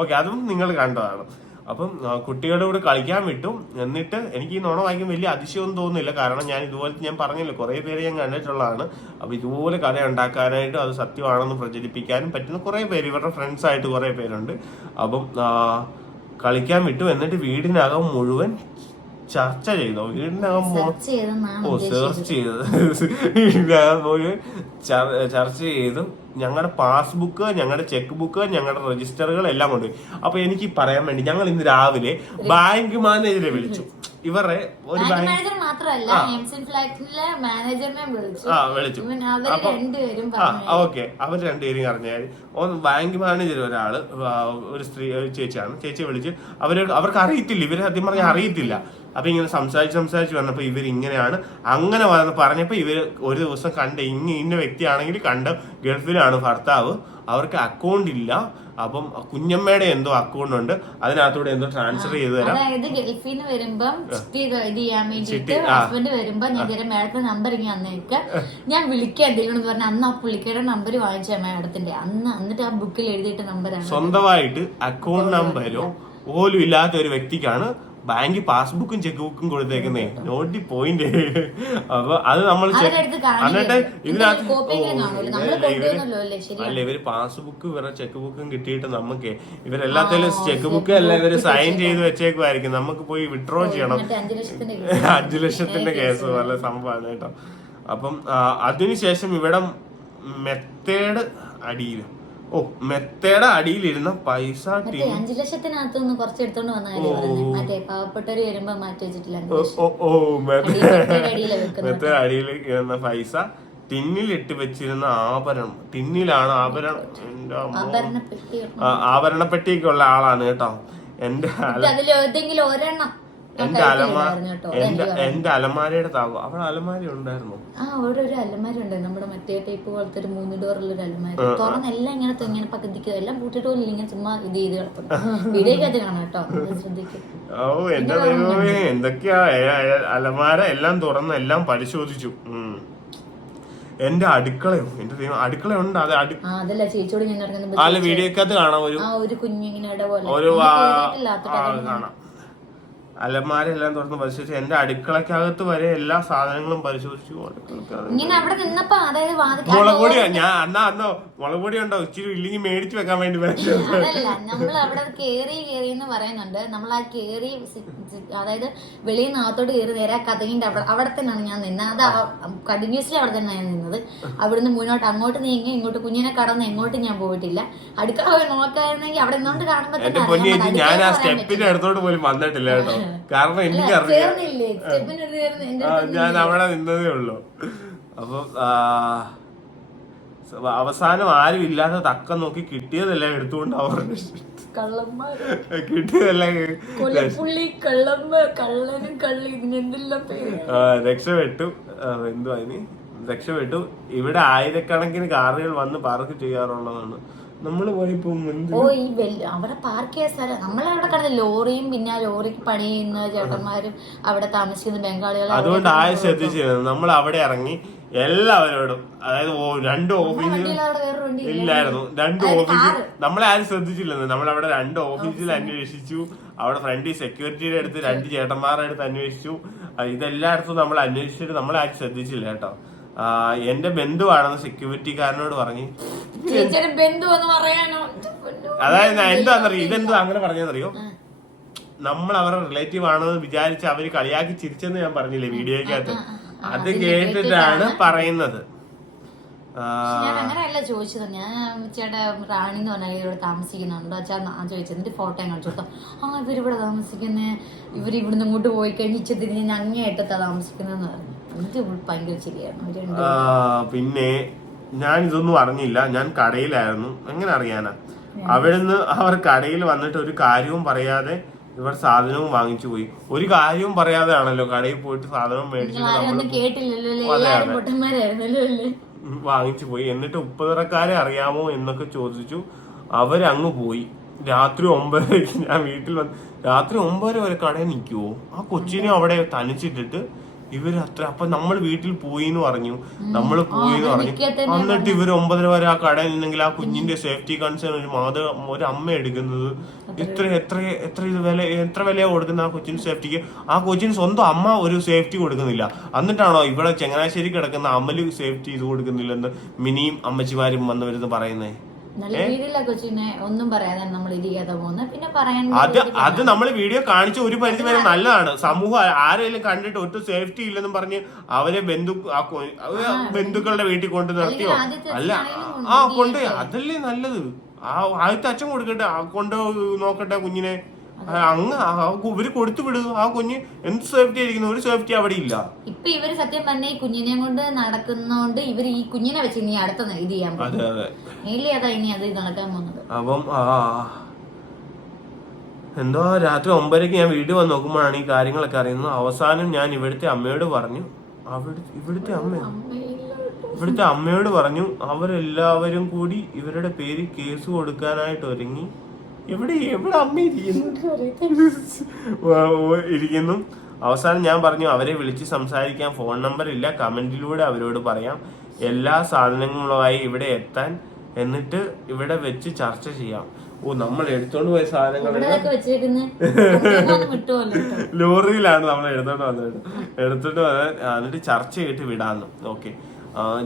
ഓക്കെ, അതും നിങ്ങൾ കണ്ടതാണ്. അപ്പം കുട്ടികളുടെ കൂടെ കളിക്കാൻ വിട്ടു. എന്നിട്ട് എനിക്ക് ഈ നുണ വായിക്കാൻ വലിയ അതിശയമൊന്നും തോന്നുന്നില്ല. കാരണം ഞാൻ ഇതുപോലെ ഞാൻ പറഞ്ഞല്ലോ, കുറെ പേര് ഞാൻ കണ്ടിട്ടുള്ളതാണ്. അപ്പൊ ഇതുപോലെ കഥ ഉണ്ടാക്കാനായിട്ടും അത് സത്യമാണെന്ന് പ്രചരിപ്പിക്കാനും പറ്റുന്ന കുറെ പേര്, ഇവരുടെ ഫ്രണ്ട്സ് ആയിട്ട് കുറെ പേരുണ്ട്. അപ്പം കളിക്കാൻ വിട്ടു. എന്നിട്ട് വീടിനകം മുഴുവൻ ചർച്ച ചെയ്തോ, വീടിനകം സെർച്ച് ചെയ്തത് വീടിനകം മുഴുവൻ ചർച്ച ചെയ്തു. ഞങ്ങളുടെ പാസ്ബുക്ക്, ഞങ്ങളുടെ ചെക്ക് ബുക്ക്, ഞങ്ങളുടെ രജിസ്റ്ററുകൾ എല്ലാം ഉണ്ട്. അപ്പൊ എനിക്ക് പറയാൻ വേണ്ടി ഞങ്ങൾ ഇന്ന് രാവിലെ ബാങ്ക് മാനേജറെ വിളിച്ചു. ഇവരുടെ ഒരു മാനേജർ മാത്രമല്ല വിളിച്ചു. ഓക്കെ, അവർ രണ്ടുപേരും അറിഞ്ഞാൽ ബാങ്ക് മാനേജർ ഒരാള്, ഒരു സ്ത്രീ, ഒരു ചേച്ചിയാണ്. ചേച്ചിയെ വിളിച്ച് അവർക്ക് അറിയത്തില്ല, ഇവര് സത്യം പറഞ്ഞാൽ അറിയത്തില്ല. അപ്പൊ ഇങ്ങനെ സംസാരിച്ച് വന്നപ്പോ ഇവർ ഇങ്ങനെയാണ് അങ്ങനെ പറഞ്ഞപ്പോ ഇവര് ഒരു ദിവസം കണ്ട് ഇന്ന വ്യക്തിയാണെങ്കിൽ കണ്ട് ഗൾഫിലാണ് ഭർത്താവ്, അവർക്ക് അക്കൗണ്ട് ഇല്ല. അപ്പം കുഞ്ഞമ്മയുടെ എന്തോ അക്കൗണ്ട് ഉണ്ട്, അതിനകത്തൂടെ എന്തോ ട്രാൻസ്ഫർ ചെയ്ത് തരാം. അതായത് ഗൾഫിൽ നിന്ന് വരുമ്പം ചെയ്യാൻ വേണ്ടിട്ട് ഹസ്ബൻഡ് വരുമ്പോ ഞാൻ മാഡത്തിന്റെ നമ്പർ ഇങ്ങനെ അന്നേക്ക് ഞാൻ വിളിക്കാൻ എന്തെങ്കിലും പറഞ്ഞ അന്ന് ആ പുള്ളിക്കയുടെ നമ്പർ വാങ്ങിച്ച മാഡത്തിന്റെ എന്നിട്ട് ആ ബുക്കിൽ എഴുതിയിട്ട് നമ്പറാണ്. സ്വന്തമായിട്ട് അക്കൗണ്ട് നമ്പരോ പോലും ഇല്ലാത്ത ഒരു വ്യക്തിക്കാണ് ബാങ്ക് പാസ്ബുക്കും ചെക്ക് ബുക്കും കൊടുത്തേക്കുന്നേ. Not the point. അപ്പൊ അത് നമ്മൾ എന്നിട്ട് ഇതിനകത്ത് അല്ല, ഇവര് പാസ്ബുക്ക് ഇവരുടെ ചെക്ക് ബുക്കും കിട്ടിയിട്ട് നമുക്ക് ഇവരെല്ലാത്തിലും ചെക്ക് ബുക്ക് എല്ലാം ഇവര് സൈൻ ചെയ്ത് വെച്ചേക്കുമായിരിക്കും. നമുക്ക് പോയി വിഡ്രോ ചെയ്യണം. 5 ലക്ഷത്തിന്റെ കേസ് നല്ല സംഭവമാണ് കേട്ടോ. അപ്പം അതിനുശേഷം ഇവിടെ മെത്തേഡ് അടിയിൽ മെത്തേഡ് അടിയിലിരുന്ന പൈസ 5 ലക്ഷത്തിനകത്തൊന്ന് കുറച്ച് എടുത്തോണ്ട് വന്ന പാവപ്പെട്ടവര് വരുമ്പോ മാറ്റി വെച്ചിട്ടില്ല. മെത്തേഡ് അടിയിൽ ഇരുന്ന പൈസ ടിന്നിലിട്ട് വെച്ചിരുന്ന ആഭരണം, ടിന്നിലാണ് ആഭരണപ്പെട്ടിയൊക്കെയുള്ള ആളാണ് കേട്ടോ. അതിലേതെങ്കിലും ഒരെണ്ണം എന്റെ അലമാരയുടെ താങ്ങും അവിടെ അലമാര ഉണ്ടായിരുന്നു. അവിടെ ഒരു അലമാര ഉണ്ട്, നമ്മുടെ മറ്റേ ടൈപ്പ് പോലത്തെ ഒരു 3 ഡോറുള്ള ഒരു അലമാര. തുറന്നെല്ലാം ഇങ്ങനെ പകുതിക്ക് എല്ലാം പൂട്ടിട്ട് പോലും ഇങ്ങനെ ചുമ്മാ ഇത് ചെയ്ത് കിടക്കുന്നു. വീഡിയോക്ക് അത് കാണാം കേട്ടോ, ശ്രദ്ധിക്കും. എന്റെ ദൈവമേ, എന്തൊക്കെയാ അലമാര എല്ലാം തുറന്ന് എല്ലാം പരിശോധിച്ചു. എന്റെ അടുക്കളയോ, എന്റെ ദൈവം, അടുക്കളയുണ്ട്. അതല്ല ചേച്ചിയോട് ഞാൻ അല്ല വീഡിയോക്കകത്ത് കാണാം, ഒരു കുഞ്ഞിങ്ങനെ കാണാം. അലമാര എല്ലാം തുറന്ന് പരിശോധിച്ചു. എന്റെ അടുക്കളക്കകത്ത് വരെ എല്ലാ സാധനങ്ങളും പരിശോധിച്ചു. മുളക് പൊടി അന്നോ മുളക് പൊടി ഉണ്ടോ ഇച്ചിരി ഇല്ലെങ്കിൽ മേടിച്ചു വെക്കാൻ വേണ്ടി നമ്മൾ അവിടെ കേറിന്ന് പറയുന്നുണ്ട്. നമ്മൾ ആ കേറി, അതായത് വെളിയിൽ നിന്ന് അകത്തോട്ട് കയറി നേരെ കഥകിന്റെ അവിടെ തന്നെയാണ് ഞാൻ നിന്നത്. അത് കണ്ടിന്യൂസ്ലി അവിടെ തന്നെ ഞാൻ നിന്നത്. അവിടുന്ന് മുന്നോട്ട് അങ്ങോട്ട് നീങ്ങി ഇങ്ങോട്ട് കുഞ്ഞിനെ കടന്ന് എങ്ങോട്ടും ഞാൻ പോയിട്ടില്ല. അടുക്കള നോക്കായിരുന്നെങ്കിൽ അവിടെ നിന്നോണ്ട് കാണുമ്പോ ഞാൻ ആ സ്റ്റെപ്പിന്റെ അടുത്തോട്ട് പോലും വന്നിട്ടില്ല കേട്ടോ. കാരണം എനിക്കറിയാം ഞാൻ അവിടെ നിന്നതേ ഉള്ളൂ. അപ്പം അവസാനം ആരും ഇല്ലാത്ത തക്കം നോക്കി കിട്ടിയതെല്ലാം എടുത്തുകൊണ്ട് അവർ കിട്ടിയതെല്ലാം രക്ഷപ്പെട്ടു. എന്തുവാ ഇനി രക്ഷപ്പെട്ടു. ഇവിടെ ആയിരക്കണക്കിന് കാറുകൾ വന്ന് പാർക്ക് ചെയ്യാറുള്ളതാണ്. നമ്മള് പോയപ്പോ അവിടെ പാർക്ക് ചെയ്യാൻ സ്ഥലം നമ്മളവിടെ കണ്ട ലോറിയും, പിന്നെ ലോറിക്ക് പണി ചെയ്യുന്ന ചേട്ടന്മാരും അവിടെ താമസിക്കുന്ന ബംഗാളികളും. അതുകൊണ്ട് ആരും ശ്രദ്ധിച്ചിരുന്നു. നമ്മൾ അവിടെ ഇറങ്ങി എല്ലാവരോടും, അതായത് 2 ഓഫീസിൽ ഇല്ലായിരുന്നു, 2 ഓഫീസിൽ നമ്മളെ ആരും ശ്രദ്ധിച്ചില്ലെന്ന്. നമ്മളവിടെ 2 ഓഫീസിൽ അന്വേഷിച്ചു. അവിടെ ഫ്രണ്ടിൽ സെക്യൂരിറ്റിയുടെ അടുത്ത് 2 ചേട്ടന്മാരുടെ അടുത്ത് അന്വേഷിച്ചു. ഇതെല്ലായിടത്തും നമ്മൾ അന്വേഷിച്ചിട്ട് നമ്മളെ ആരും ശ്രദ്ധിച്ചില്ല കേട്ടോ. എന്റെ ബന്ധുവാണെന്ന് സെക്യൂരിറ്റിക്കാരനോട് പറഞ്ഞു. അതായത് എന്താന്നറിയോ, ഇതെന്തോ അങ്ങനെ പറഞ്ഞെന്നറിയോ, നമ്മൾ അവരുടെ റിലേറ്റീവ് ആണെന്ന് വിചാരിച്ച് അവര് കളിയാക്കി ചിരിച്ചെന്ന് ഞാൻ പറഞ്ഞില്ലേ വീഡിയോക്കകത്ത്. അത് കേട്ടിട്ടാണ് പറയുന്നത്. ഞാൻ അങ്ങനെയല്ല ചോദിച്ചത്. ഞാൻ ചേട്ടാ റാണി എന്ന് പറഞ്ഞാൽ ഇവിടെ താമസിക്കുന്നുണ്ടോ അച്ഛാ ചോദിച്ചത്. എന്നിട്ട് ഫോട്ടോ കാണിച്ചു കൊടുത്തു. ഇവരിവിടെ താമസിക്കുന്നേ, ഇവരിവിടുന്ന് ഇങ്ങോട്ട് പോയി കഴിഞ്ഞ് ഇച്ചതിന് അങ്ങേയറ്റത്താ താമസിക്കുന്നതെന്ന് പറഞ്ഞു. എന്നിട്ട് ഭയങ്കര ശരിയായിരുന്നു. പിന്നെ ഞാൻ ഇതൊന്നും അറിഞ്ഞില്ല, ഞാൻ കടയിലായിരുന്നു. എങ്ങനെ അറിയാനാ? അവിടുന്ന് അവർ കടയിൽ വന്നിട്ട് ഒരു കാര്യവും പറയാതെ ഇവർ സാധനവും വാങ്ങിച്ചു പോയി. ഒരു കാര്യവും പറയാതെ ആണല്ലോ കടയിൽ പോയിട്ട് സാധനം മേടിച്ചു വാങ്ങിച്ചു പോയി. എന്നിട്ട് ഉപ്പുതറക്കാരെ അറിയാമോ എന്നൊക്കെ ചോദിച്ചു. അവരങ്ങ് പോയി. രാത്രി 9:30 ഞാൻ വീട്ടിൽ വന്ന് രാത്രി 9:00 വരെ കടയിൽ നിൽക്കുവോ? ആ കൊച്ചിനെ അവിടെ തനിച്ചിട്ടിട്ട് ഇവര് അത്ര അപ്പൊ നമ്മൾ വീട്ടിൽ പോയി എന്ന് പറഞ്ഞു, നമ്മള് പോയി എന്ന് പറഞ്ഞു. എന്നിട്ട് ഇവര് 9:30 വരെ ആ കടയിൽ നിന്നെങ്കിൽ ആ കുഞ്ഞിന്റെ സേഫ്റ്റി കൺസേൺ ഒരു അമ്മ എടുക്കുന്നത് എത്ര വിലയാ കൊടുക്കുന്നത് ആ കൊച്ചിന് സേഫ്റ്റിക്ക്? ആ കൊച്ചിന് സ്വന്തം അമ്മ ഒരു സേഫ്റ്റി കൊടുക്കുന്നില്ല. എന്നിട്ടാണോ ഇവിടെ ചങ്ങനാശ്ശേരി കിടക്കുന്ന അമല് സേഫ്റ്റി ഇത് കൊടുക്കുന്നില്ലെന്ന് മിനിയും അമ്മച്ചിമാരും വന്നവരെന്ന് പറയുന്നേ? കൊച്ചിനെ ഒന്നും പറയാതെ നമ്മൾ ഇരിക്കാതെ പോകുന്നത്. പിന്നെ പറയാൻ അത് നമ്മൾ വീഡിയോ കാണിച്ച ഒരു പരിധി വരെ നല്ലതാണ്. സമൂഹം ആരെങ്കിലും കണ്ടിട്ട് ഒട്ടും സേഫ്റ്റി ഇല്ലെന്നും പറഞ്ഞ് അവരെ ബന്ധുക്കളുടെ വീട്ടിൽ കൊണ്ടു നിർത്തിയോ? അല്ല, കൊണ്ടുപോയി. അതല്ലേ നല്ലത്. ആദ്യത്തെ അച്ഛൻ കൊടുക്കട്ടെ, കൊണ്ട് നോക്കട്ടെ കുഞ്ഞിനെ. ഇവര് കൊടുത്തു വിടുക. ആ കുഞ്ഞ് എന്ത് സേഫ്റ്റി ആയിരിക്കുന്നു? ഒരു സേഫ്റ്റി അവിടെ ഇല്ല. ഇപ്പൊ ഇവര് സത്യം പറഞ്ഞ ഈ കുഞ്ഞിനെ കൊണ്ട് നടക്കുന്നോണ്ട് ഇവര് ഈ കുഞ്ഞിനെ വെച്ച് ഇനി അടുത്ത ഇത് ചെയ്യാൻ പോകും. അതാ ഇനി അത് നടക്കാൻ പോകുന്നത്. അപ്പം എന്തോ രാത്രി 9:00 ഞാൻ വീട്ടിൽ വന്ന് നോക്കുമ്പോഴാണ് ഈ കാര്യങ്ങളൊക്കെ അറിയുന്നത്. അവസാനം ഞാൻ ഇവിടുത്തെ അമ്മയോട് പറഞ്ഞു, ഇവിടുത്തെ അമ്മയോട് പറഞ്ഞു. അവരെല്ലാവരും കൂടി ഇവരുടെ പേര് കേസ് കൊടുക്കാനായിട്ട് ഒരുങ്ങി. എവിടെ അമ്മ ഇരിക്കുന്നു. അവസാനം ഞാൻ പറഞ്ഞു, അവരെ വിളിച്ച് സംസാരിക്കാൻ ഫോൺ നമ്പർ ഇല്ല, കമന്റിലൂടെ അവരോട് പറയാം എല്ലാ സാധനങ്ങളുമായി ഇവിടെ എത്താൻ, എന്നിട്ട് ഇവിടെ വെച്ച് ചർച്ച ചെയ്യാം. നമ്മൾ എടുത്തോണ്ട് പോയ സാധനങ്ങൾ ലോറിയിലാണ് നമ്മൾ എടുത്തോണ്ട് വന്നത്. എന്നിട്ട് ചർച്ച ചെയ്തിട്ട് വിടാന്ന്. ഓക്കെ,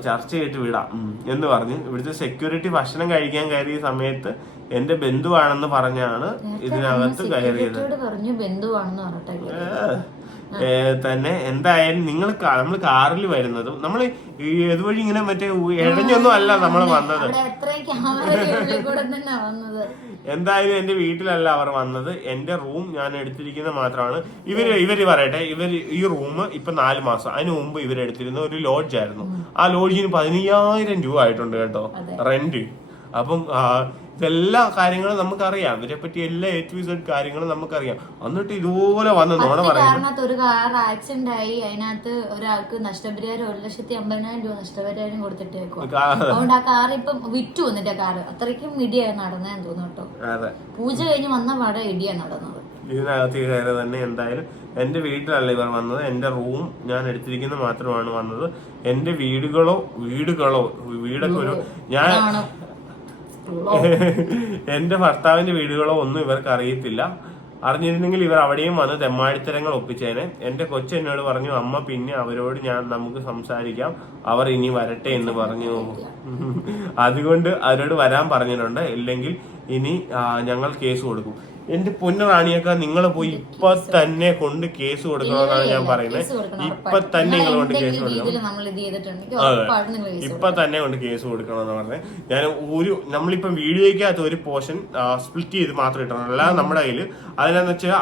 ചർച്ച ചെയ്തിട്ട് വിടാം എന്ന് പറഞ്ഞു. ഇവിടുത്തെ സെക്യൂരിറ്റി ഭക്ഷണം കഴിക്കാൻ കയറിയ സമയത്ത് എന്റെ ബന്ധുവാണെന്ന് പറഞ്ഞാണ് ഇതിനകത്ത് കയറിയത്. തന്നെ എന്തായാലും നമ്മൾ കാറിൽ വരുന്നതും നമ്മൾ ഇതുവഴി ഇങ്ങനെ മറ്റേ ഇഴഞ്ഞൊന്നും അല്ല നമ്മൾ വന്നത്. എന്തായാലും എന്റെ വീട്ടിലല്ല അവർ വന്നത്. എന്റെ റൂം ഞാൻ എടുത്തിരിക്കുന്ന മാത്രമാണ്. ഇവര് പറയട്ടെ, ഈ റൂം ഇപ്പൊ 4 മാസം അതിന് മുമ്പ് ഇവരെടുത്തിരുന്ന ഒരു ലോഡ്ജ് ആയിരുന്നു. ആ ലോഡ്ജിന് 15,000 രൂപ ആയിട്ടുണ്ട് കേട്ടോ റെന്റ്. അപ്പം ഇതെല്ലാ കാര്യങ്ങളും നമുക്കറിയാം. ഇവരെ പറ്റി എല്ലാ A-Z കാര്യങ്ങളും നമുക്കറിയാം. എന്നിട്ട് ഇതുപോലെ വന്ന് നോണ പറയാം. ഒരു കാർ ആക്സിഡന്റ് ആയി, അതിനകത്ത് ഒരാൾക്ക് നഷ്ടപരിഹാരം 1,50,000 രൂപ നഷ്ടപരിഹാരം കൊടുത്തിട്ടേക്കും. അതുകൊണ്ട് ആ കാർ ഇപ്പം വിറ്റു വന്നിട്ട് ആ കാർ അത്രയ്ക്കും ഇടിയാണ് നടന്നതെന്ന് തോന്നുന്നു കേട്ടോ. പൂജ കഴിഞ്ഞ് വന്ന പാടെ ഇടിയാണ് നടന്നത്. ഇതിനകത്ത് കയറി തന്നെ. എന്തായാലും എന്റെ വീട്ടിലല്ല ഇവർ വന്നത്. എന്റെ റൂം ഞാൻ എടുത്തിരിക്കുന്നത് മാത്രമാണ് വന്നത്. എന്റെ വീടൊക്കെ ഒരു എന്റെ ഭർത്താവിന്റെ വീടുകളോ ഒന്നും ഇവർക്ക് അറിയത്തില്ല. അറിഞ്ഞിരുന്നെങ്കിൽ ഇവർ അവിടെയും വന്ന് തെമ്മാടിത്തരങ്ങൾ ഒപ്പിച്ചേനെ. എന്റെ കൊച്ചെന്നോട് പറഞ്ഞു, അമ്മ പിന്നെ അവരോട് നമുക്ക് സംസാരിക്കാം, അവർ ഇനി വരട്ടെ എന്ന് പറഞ്ഞു. അതുകൊണ്ട് അവരോട് വരാൻ പറഞ്ഞിട്ടുണ്ട്. ഇല്ലെങ്കിൽ ഇനി ഞങ്ങൾ കേസ് കൊടുക്കും. എന്റെ പൊന്നറാണിയൊക്കെ നിങ്ങൾ പോയി ഇപ്പൊ തന്നെ കൊണ്ട് കേസ് കൊടുക്കണമെന്നാണ് ഞാൻ പറയുന്നത്. ഇപ്പൊ തന്നെ നിങ്ങൾ കൊണ്ട് കേസ് കൊടുക്കണം. ഇപ്പൊ തന്നെ കൊണ്ട് കേസ് കൊടുക്കണമെന്ന് പറഞ്ഞത്. നമ്മളിപ്പം വീഡിയോയ്ക്കകത്ത് ഒരു പോർഷൻ സ്പ്ലിറ്റ് ചെയ്ത് മാത്രം ഇട്ടണം. അല്ലാതെ നമ്മുടെ കയ്യിൽ അതിനെന്ന് വെച്ചാൽ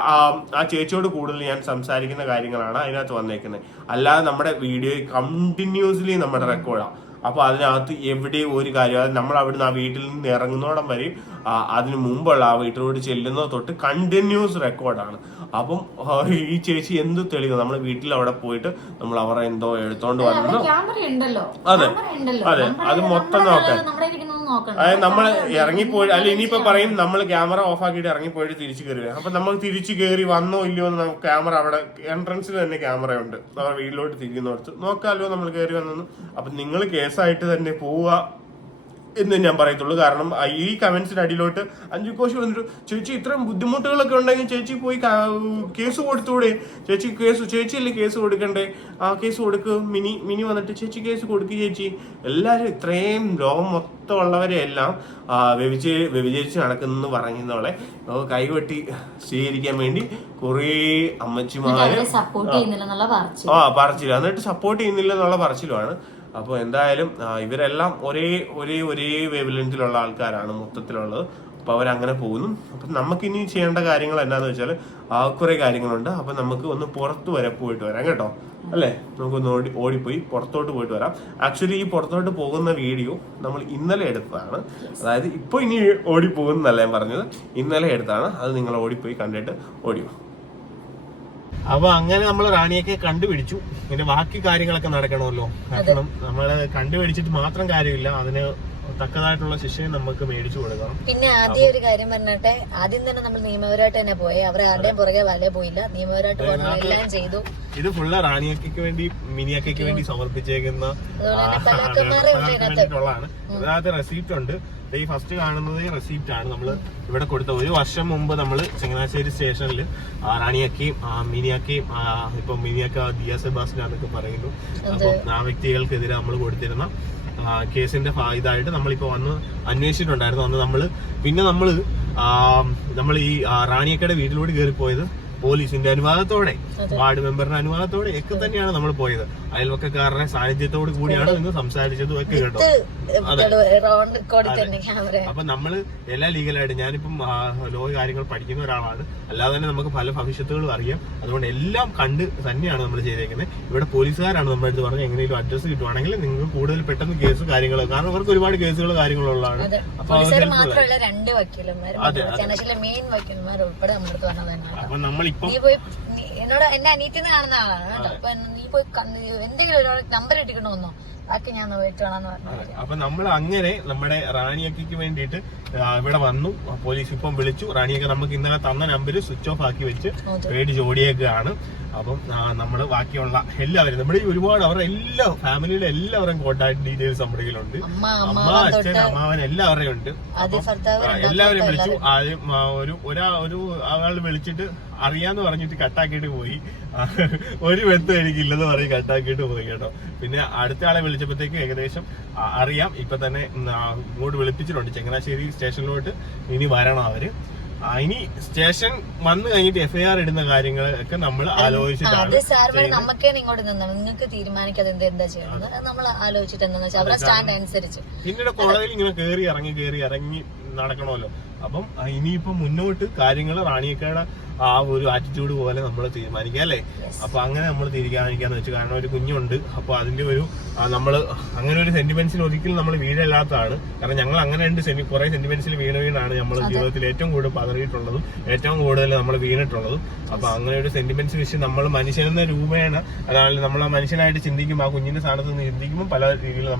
ആ ചേച്ചിയോട് കൂടുതൽ ഞാൻ സംസാരിക്കുന്ന കാര്യങ്ങളാണ് അതിനകത്ത് വന്നേക്കുന്നത്. അല്ലാതെ നമ്മുടെ വീഡിയോ കണ്ടിന്യൂസ്ലി നമ്മുടെ റെക്കോർഡാണ്. അപ്പൊ അതിനകത്ത് എവിടെയും ഒരു കാര്യം, അതായത് നമ്മൾ അവിടുന്ന് ആ വീട്ടിൽ നിന്ന് ഇറങ്ങുന്നോടം വരെയും അതിന് മുമ്പുള്ള ആ വീട്ടിലോട്ട് ചെല്ലുന്നത് തൊട്ട് കണ്ടിന്യൂസ് റെക്കോർഡാണ്. അപ്പം ഈ ചേച്ചി എന്ത് തെളിവ്, നമ്മൾ വീട്ടിൽ അവിടെ പോയിട്ട് നമ്മൾ അവരെ എന്തോ എടുത്തോണ്ട് വന്നു. അതെ അതെ, അത് മൊത്തം നോക്കാൻ. അതായത് നമ്മൾ ഇറങ്ങിപ്പോയി, അല്ല ഇനിയിപ്പോ പറയും നമ്മൾ ക്യാമറ ഓഫ് ആക്കിയിട്ട് ഇറങ്ങിപ്പോയിട്ട് തിരിച്ചു കയറി. അപ്പൊ നമ്മൾ തിരിച്ചു കയറി വന്നോ ഇല്ലയോ എന്ന് നമുക്ക് ക്യാമറ അവിടെ എൻട്രൻസിൽ തന്നെ ക്യാമറ ഉണ്ട്. നമ്മുടെ വീട്ടിലോട്ട് തിരിക്കുന്നോടത്ത് നോക്കാമല്ലോ നമ്മൾ കയറി വന്നെന്ന്. അപ്പൊ നിങ്ങൾ കേസായിട്ട് തന്നെ പോവുക എന്ന് ഞാൻ പറയത്തുള്ളൂ. കാരണം ഈ കമന്റ്സിന്റെ അടിയിലോട്ട് അഞ്ജുകോശി വന്നിട്ട്, ചേച്ചി ഇത്രയും ബുദ്ധിമുട്ടുകളൊക്കെ ഉണ്ടെങ്കിൽ ചേച്ചി പോയി കേസ് കൊടുത്തൂടെ, ചേച്ചിയല്ലേ കേസ് കൊടുക്കണ്ടേ, ആ കേസ് കൊടുക്ക്. മിനി വന്നിട്ട് ചേച്ചി കേസ് കൊടുക്ക് ചേച്ചി. എല്ലാരും ഇത്രയും ലോകം മൊത്തം ഉള്ളവരെ എല്ലാം വ്യഭിചരിച്ച് നടക്കുന്നു പറയുന്നവളെ കൈവെട്ടി സ്വീകരിക്കാൻ വേണ്ടി കുറേ അമ്മച്ചിമാര് പറച്ചില്ല, എന്നിട്ട് സപ്പോർട്ട് ചെയ്യുന്നില്ല എന്നുള്ള പറച്ചിലുമാണ്. അപ്പോൾ എന്തായാലും ഇവരെല്ലാം ഒരേ വേവ് ലെങ്തിലുള്ള ആൾക്കാരാണ് മൊത്തത്തിലുള്ളത്. അപ്പോൾ അവരങ്ങനെ പോകുന്നു. അപ്പം നമുക്കിനി ചെയ്യേണ്ട കാര്യങ്ങൾ എന്താണെന്ന് വെച്ചാൽ കുറെ കാര്യങ്ങളുണ്ട്. അപ്പം നമുക്ക് ഒന്ന് പുറത്ത് വരെ പോയിട്ട് വരാം കേട്ടോ, അല്ലേ? നമുക്കൊന്ന് ഓടിപ്പോയി പുറത്തോട്ട് പോയിട്ട് വരാം. ആക്ച്വലി ഈ പുറത്തോട്ട് പോകുന്ന വീഡിയോ നമ്മൾ ഇന്നലെ എടുത്തതാണ്. അതായത് ഇപ്പോൾ ഇനി ഓടിപ്പോകുന്നല്ല ഞാൻ പറഞ്ഞത്, ഇന്നലെ എടുത്താണ്. അത് നിങ്ങൾ ഓടിപ്പോയി കണ്ടിട്ട് ഓടിയോ. അപ്പൊ അങ്ങനെ നമ്മൾ റാണിയൊക്കെ കണ്ടുപിടിച്ചു. പിന്നെ ബാക്കി കാര്യങ്ങളൊക്കെ നടക്കണമല്ലോ. കാരണം നമ്മള് കണ്ടുപിടിച്ചിട്ട് മാത്രം കാര്യമില്ല, അതിന് തക്കതായിട്ടുള്ള ശിക്ഷയും നമുക്ക് മേടിച്ചു കൊടുക്കണം. പിന്നെ ആദ്യം ഒരു കാര്യം പറഞ്ഞിട്ടെ, ആദ്യം തന്നെ നമ്മൾ നിയമപരമായിട്ട് തന്നെ പോയി. അവർ ആരുടെയും പുറകെ വല പോയില്ല, നിയമപരമായിട്ട് പോകണം, എല്ലാം ചെയ്തു. ഇത് ഫുള്ള് റാണിയക്കയ്ക്ക് വേണ്ടി മിനിയക്കയ്ക്ക് വേണ്ടി സമർപ്പിച്ചേക്കുന്ന ഉള്ളതാണ്. അതിനകത്ത് റെസിപ്റ്റ് ഉണ്ട്. ഈ ഫസ്റ്റ് കാണുന്നത് റെസിപ്റ്റ് ആണ്. നമ്മള് ഇവിടെ കൊടുത്ത 1 വർഷം മുമ്പ് നമ്മള് ചങ്ങനാശ്ശേരി സ്റ്റേഷനിൽ റാണിയക്കയും മിനിയക്കയും ഇപ്പൊ മിനിയക്ക ദിയ സെബാസ്റ്റ്യനൊക്കെ പറയുന്നു. അപ്പൊ ആ വ്യക്തികൾക്കെതിരെ നമ്മൾ കൊടുത്തിരുന്ന കേസിന്റെ ഇതായിട്ട് നമ്മളിപ്പോ വന്ന് അന്വേഷിച്ചിട്ടുണ്ടായിരുന്നു. അന്ന് നമ്മൾ ഈ റാണിയക്കയുടെ വീട്ടിലൂടെ കയറിപ്പോയത് പോലീസിന്റെ അനുവാദത്തോടെ, വാർഡ് മെമ്പറിന്റെ അനുവാദത്തോടെ ഒക്കെ തന്നെയാണ് നമ്മൾ പോയത്. അയൽവക്കക്കാരുടെ സാന്നിധ്യത്തോട് കൂടിയാണ് ഇന്ന് സംസാരിച്ചതും ഒക്കെ കേട്ടോ. അപ്പൊ നമ്മള് എല്ലാ ലീഗലായിട്ട്, ഞാനിപ്പം ലോ കാര്യങ്ങൾ പഠിക്കുന്ന ഒരാളാണ്, അല്ലാതെ തന്നെ നമുക്ക് പല ഭവിഷ്യത്തുകളും അറിയാം. അതുകൊണ്ട് എല്ലാം കണ്ട് തന്നെയാണ് നമ്മൾ ചെയ്തേക്കുന്നത്. ഇവിടെ പോലീസുകാരാണ് നമ്മുടെ അടുത്ത് പറഞ്ഞത് എങ്ങനെയും അഡ്രസ് കിട്ടുവാണെങ്കിൽ നിങ്ങൾക്ക് കൂടുതൽ പെട്ടെന്ന് കേസ് കാര്യങ്ങൾ, കാരണം അവർക്ക് ഒരുപാട് കേസുകൾ കാര്യങ്ങളുള്ളതാണ്. അപ്പൊ അപ്പൊ നമ്മളിപ്പം എന്നോട് എന്റെ അനീറ്റിന്ന് കാണുന്ന ആളാണ് കേട്ടോ. അപ്പൊ നീ പോയി എന്തെങ്കിലും ഒരു നമ്പർ ഇട്ടിക്കണമെന്നോ ബാക്കി ഞാൻ വേണമെന്ന് പറഞ്ഞു. അപ്പൊ നമ്മൾ അങ്ങനെ നമ്മുടെ റാണിയക്കയ്ക്ക് വേണ്ടിയിട്ട് ഇവിടെ വന്നു. പോലീസ് ഇപ്പം വിളിച്ചു. റാണിയക്ക നമുക്ക് ഇന്നലെ തന്ന നമ്പർ സ്വിച്ച് ഓഫ് ആക്കി വെച്ച് പേടിച്ച് ഓടിയേക്കാണ്. അപ്പം നമ്മള് ബാക്കിയുള്ള എല്ലാവരും നമ്മുടെ ഒരുപാട് അവരുടെ എല്ലാ ഫാമിലിയിലെ എല്ലാവരും കോൺടാക്ട് ഡീറ്റെയിൽസ് നമ്മുടെ കയ്യിലുണ്ട്. അമ്മ, അച്ഛൻ, അമ്മാവൻ എല്ലാവരെയും ഉണ്ട്. എല്ലാവരെയും വിളിച്ചു. ആദ്യം ഒരു ആൾ വിളിച്ചിട്ട് അറിയാന്ന് പറഞ്ഞിട്ട് കട്ടാക്കിയിട്ട് പോയി. ഒരു ബന്ധം എനിക്കില്ലെന്ന് പറഞ്ഞ് കട്ടാക്കിയിട്ട് പോയി കേട്ടോ. പിന്നെ അടുത്ത ആളെ വിളിച്ചപ്പോഴത്തേക്ക് ഏകദേശം അറിയാം. ഇപ്പൊ തന്നെ ഇങ്ങോട്ട് വിളിപ്പിച്ചിട്ടുണ്ട് ചങ്ങനാശ്ശേരി സ്റ്റേഷനിലോട്ട്. ഇനി വരണം അവര്. ഇനി സ്റ്റേഷൻ വന്നു കഴിഞ്ഞിട്ട് FIR ഇടുന്ന കാര്യങ്ങളൊക്കെ നമ്മൾ ആലോചിച്ചിട്ടാണ്. നിങ്ങൾക്ക് തീരുമാനിക്കാതെ എന്താ ചെയ്യണം നമ്മൾ ആലോചിച്ചിട്ട് എന്താ വെച്ചാൽ അവരുടെ സ്റ്റാൻഡ് അനുസരിച്ച്. പിന്നീട് കോടതിയിൽ ഇങ്ങനെ കയറി ഇറങ്ങി നടക്കണമല്ലോ. അപ്പം ഇനിയിപ്പോ മുന്നോട്ട് കാര്യങ്ങൾ റാണിയക്കയുടെ ആ ഒരു ആറ്റിറ്റ്യൂഡ് പോലെ നമ്മൾ തീരുമാനിക്കാം അല്ലേ. അപ്പൊ അങ്ങനെ നമ്മൾ തീരുമാനിക്കാന്ന് വെച്ചു. കാരണം ഒരു കുഞ്ഞുണ്ട്. അപ്പൊ അതിന്റെ ഒരു നമ്മള് അങ്ങനെ ഒരു സെന്റിമെന്റ്സിൽ ഒരിക്കലും നമ്മൾ വീഴല്ലാത്തതാണ്. കാരണം ഞങ്ങൾ അങ്ങനെ കുറെ സെന്റിമെന്റ്സിൽ വീണാണ് നമ്മൾ ജീവിതത്തിൽ ഏറ്റവും കൂടുതൽ പതറിയിട്ടുള്ളതും ഏറ്റവും കൂടുതൽ നമ്മൾ വീണിട്ടുള്ളതും. അപ്പൊ അങ്ങനെ ഒരു സെന്റിമെന്റ്സ് വെച്ച് നമ്മൾ മനുഷ്യനെന്ന രൂപേണ, അതായത് നമ്മൾ ആ മനുഷ്യനായിട്ട് ചിന്തിക്കുമ്പോൾ, ആ കുഞ്ഞിന്റെ സ്ഥാനത്ത് നിന്ന് ചിന്തിക്കുമ്പോൾ പല രീതിയിൽ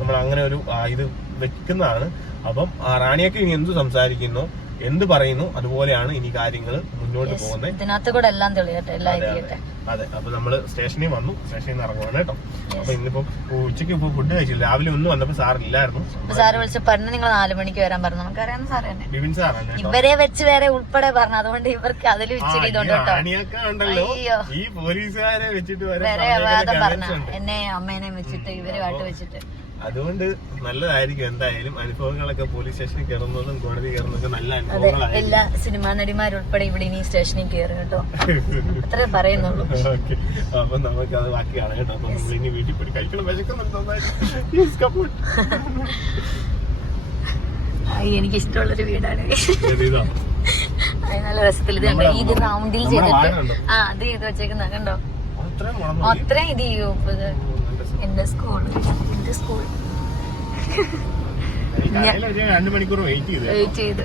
നമ്മൾ അങ്ങനെ ഒരു ഇത് വെക്കുന്നതാണ്. അപ്പം റാണിയൊക്കെ ഇനി എന്ത് സംസാരിക്കുന്നു, എന്ത് പറയുന്നു, അതുപോലെയാണ് ഇനി കാര്യങ്ങൾ മുന്നോട്ട് പോകുന്നത്. ഇതിനകത്ത് കൂടെ എല്ലാം തെളിയട്ടെ, എല്ലാം എഴുതിയട്ടെ. അതെ. അപ്പൊ നമ്മള് സ്റ്റേഷനിൽ വന്നു. സ്റ്റേഷനിൽ നിന്ന് ഇറങ്ങുവാണ് കേട്ടോ. അപ്പൊ ഇന്നിപ്പോ ഉച്ചയ്ക്ക് ഇപ്പൊ ഫുഡ് കഴിച്ചില്ല. രാവിലെ ഒന്നും വന്നപ്പോ സാറില്ലായിരുന്നു. സാറ് വിളിച്ച് പറഞ്ഞു നിങ്ങൾ 4 മണിക്ക് വരാൻ പറഞ്ഞു. നമുക്കറിയാം സാറ് തന്നെ, ബിബിൻ സാറാണ്. ഇവരെ വെച്ച് വേറെ ഉൾപ്പെടെ പറഞ്ഞു. അതുകൊണ്ട് ഇവർക്ക് അതിൽ ഇച്ചിരി ഇതുണ്ട് കേട്ടോ. ഉണ്ടല്ലോ ഈ പോലീസുകാരെ വെച്ചിട്ട് വരെ പറഞ്ഞു, എന്നെ അമ്മേനെയും വെച്ചിട്ട് ഇവരുമായിട്ട് വെച്ചിട്ട്. അതുകൊണ്ട് നല്ലതായിരിക്കും എന്തായാലും. അനുഭവങ്ങളൊക്കെ പോലീസ് സ്റ്റേഷനിൽ കയറുന്നതും കോടതി കയറുന്നതൊക്കെ നല്ല അനുഭവങ്ങളായിരിക്കും. എല്ലാ സിനിമാ നടിമാരുൾപ്പെടെ ഇവിടെ ഇനി സ്റ്റേഷനിൽ കയറും കേട്ടോ. അത്രേ പറയുന്നുള്ളൂ. അപ്പൊ നമുക്ക് അത് ബാക്കിയാണ് കേട്ടോ. അപ്പൊ നമ്മൾ ഇനി വീട്ടിൽ പോയി കഴിക്കണം. വിശക്കുന്നുണ്ടോ? എനിക്ക് ഇഷ്ടമുള്ളൊരു വീടാണ്. നല്ല രസത്തിൽ ഇത് റൗണ്ടിൽ ചെയ്തിട്ട് അത് ചെയ്ത് വെച്ചേക്കുന്ന കണ്ടോ. അത്രയും ഇത് ചെയ്യൂ. എന്റെ സ്കൂൾ 2 മണിക്കൂർ വെയിറ്റ് ചെയ്ത്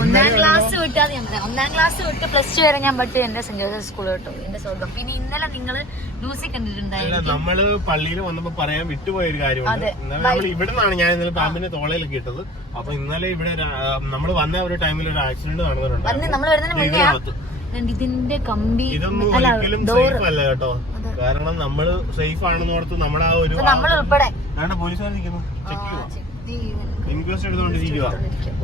1ാം ക്ലാസ് വിട്ട് +2 വരെ ഞാൻ പറ്റി എന്റെ സെന്റ് ജോസഫ് സ്കൂൾ കേട്ടോ. എന്റെ സ്വർഗം. പിന്നെ ഇന്നലെ നിങ്ങള് ന്യൂസിൽ കണ്ടിട്ടുണ്ടായിരുന്നു. നമ്മള് പള്ളിയിൽ വന്നപ്പോ പറയാൻ വിട്ടുപോയ ഒരു കാര്യമുണ്ട്. ഇവിടെ നിന്നാണ് ഞാൻ ഇന്നലെ പാമ്പിന്റെ തോളയിലൊക്കെ ഇട്ടത്. അപ്പൊ ഇന്നലെ ഇവിടെ നമ്മൾ വന്ന ഒരു ടൈമിൽ ഒരു ആക്സിഡന്റ് നടന്നിട്ടുണ്ട്. നമ്മൾ വരുന്നതിന് മുന്നേ ഇതിന്റെ കമ്പി ഇതൊന്നും ഒരിക്കലും സേഫ് അല്ല കേട്ടോ. കാരണം നമ്മള് സേഫ് ആണെന്ന് ഓർത്ത് നമ്മുടെ ആ ഒരു പോലീസുകാർ നിൽക്കുന്നു, ചെക്ക് ചെയ്യുക, ഇൻക്വസ്റ്റ് എടുത്തുകൊണ്ടിരിക്കുക.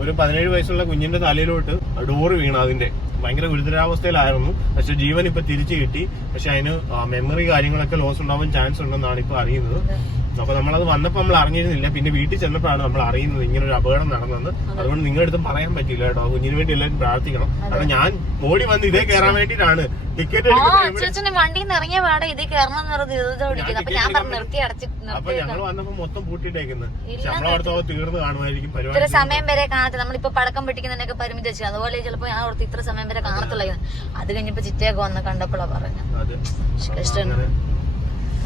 ഒരു 17 വയസ്സുള്ള കുഞ്ഞിന്റെ തലയിലോട്ട് ഡോറ് വീണു. അതിന്റെ ഭയങ്കര ഗുരുതരാവസ്ഥയിലായിരുന്നു. പക്ഷെ ജീവൻ ഇപ്പൊ തിരിച്ചു കിട്ടി. പക്ഷെ അതിന് മെമ്മറി കാര്യങ്ങളൊക്കെ ലോസ് ഉണ്ടാവാൻ ചാൻസ് ഉണ്ടെന്നാണ് ഇപ്പൊ അറിയുന്നത്. അപ്പൊ നമ്മളത് വന്നപ്പോ നമ്മൾ അറിഞ്ഞിരുന്നില്ല. പിന്നെ വീട്ടിൽ ചെന്നപ്പോഴാണ് നമ്മൾ അറിയുന്നത് ഇങ്ങനെ ഒരു അപകടം നടന്നത്. അതുകൊണ്ട് നിങ്ങളുടെ അടുത്തും പറയാൻ പറ്റില്ല കേട്ടോ. കുഞ്ഞിന് വേണ്ടി എല്ലാവരും പ്രാർത്ഥിക്കണം. കാരണം ഞാൻ ഓടി വന്ന് ഇതേ കയറാൻ വേണ്ടിട്ടാണ് ടിക്കറ്റ് വണ്ടിയിൽ നിന്ന് ഇറങ്ങിയ പാടെ ഇതേ കയറണം. അപ്പൊ ഞങ്ങൾ വന്നപ്പോ മൊത്തം പൂട്ടിയിട്ടേക്കുന്നത്. നമ്മളവിടുത്തെ തീർന്ന് കാണുമായിരിക്കും പരിപാടി. ഇത്ര സമയം വരെ കാണാത്ത നമ്മളിപ്പോ പടക്കം പൊട്ടിക്കുന്നതിനൊക്കെ പരിമിതി വെച്ചു. അതുപോലെ ചിലപ്പോ ഞാൻ ഓർത്ത് ഇത്ര സമയം വരെ കാണത്തുള്ള. അത് കഴിഞ്ഞപ്പോ ചിറ്റയൊക്കെ വന്ന് കണ്ടപ്പോഴാ പറഞ്ഞു.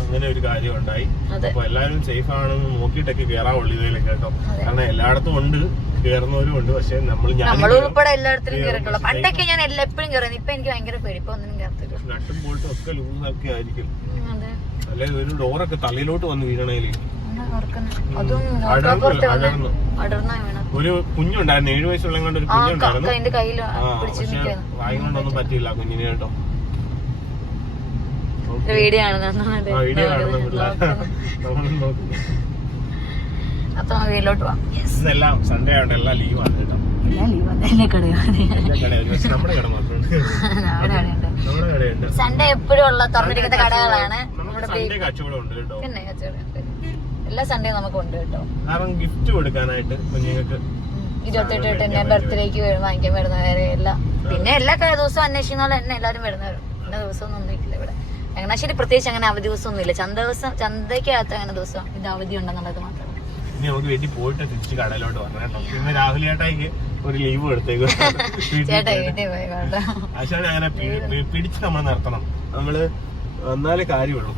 അങ്ങനെ ഒരു കാര്യം ഉണ്ടായി. അപ്പൊ എല്ലാവരും സേഫ് ആണെന്ന് നോക്കിയിട്ടൊക്കെ കേറാവുള്ളൂ ഇതിലൊക്കെ കേട്ടോ. കാരണം എല്ലായിടത്തും ഉണ്ട്, കയറുന്നവരും ഉണ്ട്. പക്ഷെ നമ്മളുൾപ്പെടെ എല്ലായിടത്തിലും കയറിയിട്ടുള്ളൂ. പണ്ടൊക്കെ ഞാൻ എപ്പോഴും കയറുന്നു. ഇപ്പൊ എനിക്ക് ഭയങ്കര പേടി. ഇപ്പൊ ഒന്നിനും കയറത്തില്ല. നട്ടും ബോൾട്ടും ഒക്കെ ലൂസൊക്കെ ആയിരിക്കും. അല്ലെ ഒരു ഡോറൊക്കെ തലയിലോട്ട് വന്ന് വീഴണേല് ഒരു കുഞ്ഞുണ്ടായിരുന്നു, 7 വയസ്സുള്ള കൊണ്ട് ഒരു കുഞ്ഞുണ്ടായിരുന്നു. വായി കൊണ്ടൊന്നും പറ്റിയില്ല കുഞ്ഞിന് കേട്ടോ. വീഡിയോ ഇന്നെല്ലാം സൺഡേ ആയിട്ട് എല്ലാം ലീവാണ് കേട്ടോ. നമ്മുടെ കട മാത്രമുണ്ട്. സൺഡേ എപ്പോഴും ഉള്ള തുറന്നിരിക്കുന്ന കടകളാണ്. സൺഡേ കച്ചവടം ഉണ്ട് കേട്ടോ. പിന്നെ കച്ചവടം എല്ലാ സൺഡേ നമുക്ക് ഉണ്ട് കേട്ടോ. കാരണം ഗിഫ്റ്റ് കൊടുക്കാനായിട്ട് കുഞ്ഞുങ്ങൾക്ക് 28 ബർത്ത്ഡേക്ക് വാങ്ങിക്കാൻ വരുന്നവരെ എല്ലാം. പിന്നെ എല്ലാ ദിവസവും അന്വേഷിക്കുന്ന പോലെ തന്നെ എല്ലാവരും വരുന്നവരും. എല്ലാ ദിവസവും ഒന്നും ഇല്ല ഇവിടെ. ചങ്ങനാശ്ശേരി പ്രത്യേകിച്ച് അങ്ങനെ അവധി ദിവസം ഒന്നും ഇല്ല. ചന്തയ്ക്കകത്ത് അങ്ങനെ ദിവസം ഇത് അവധി ഉണ്ടെന്നുള്ളത് മാത്രമേ. ഇനി നമുക്ക് വീട്ടിൽ പോയിട്ട് തിരിച്ച് കടയിലോട്ട് വരണം. ഇന്ന് രാഹുൽ ചേട്ടായിക്ക് ഒരു ലീവ് എടുത്തേക്കും. ആശാനെ അങ്ങനെ പിടിച്ച് നമ്മൾ നിർത്തണം. നമ്മള് വന്നാലേ കാര്യമുള്ളൂ.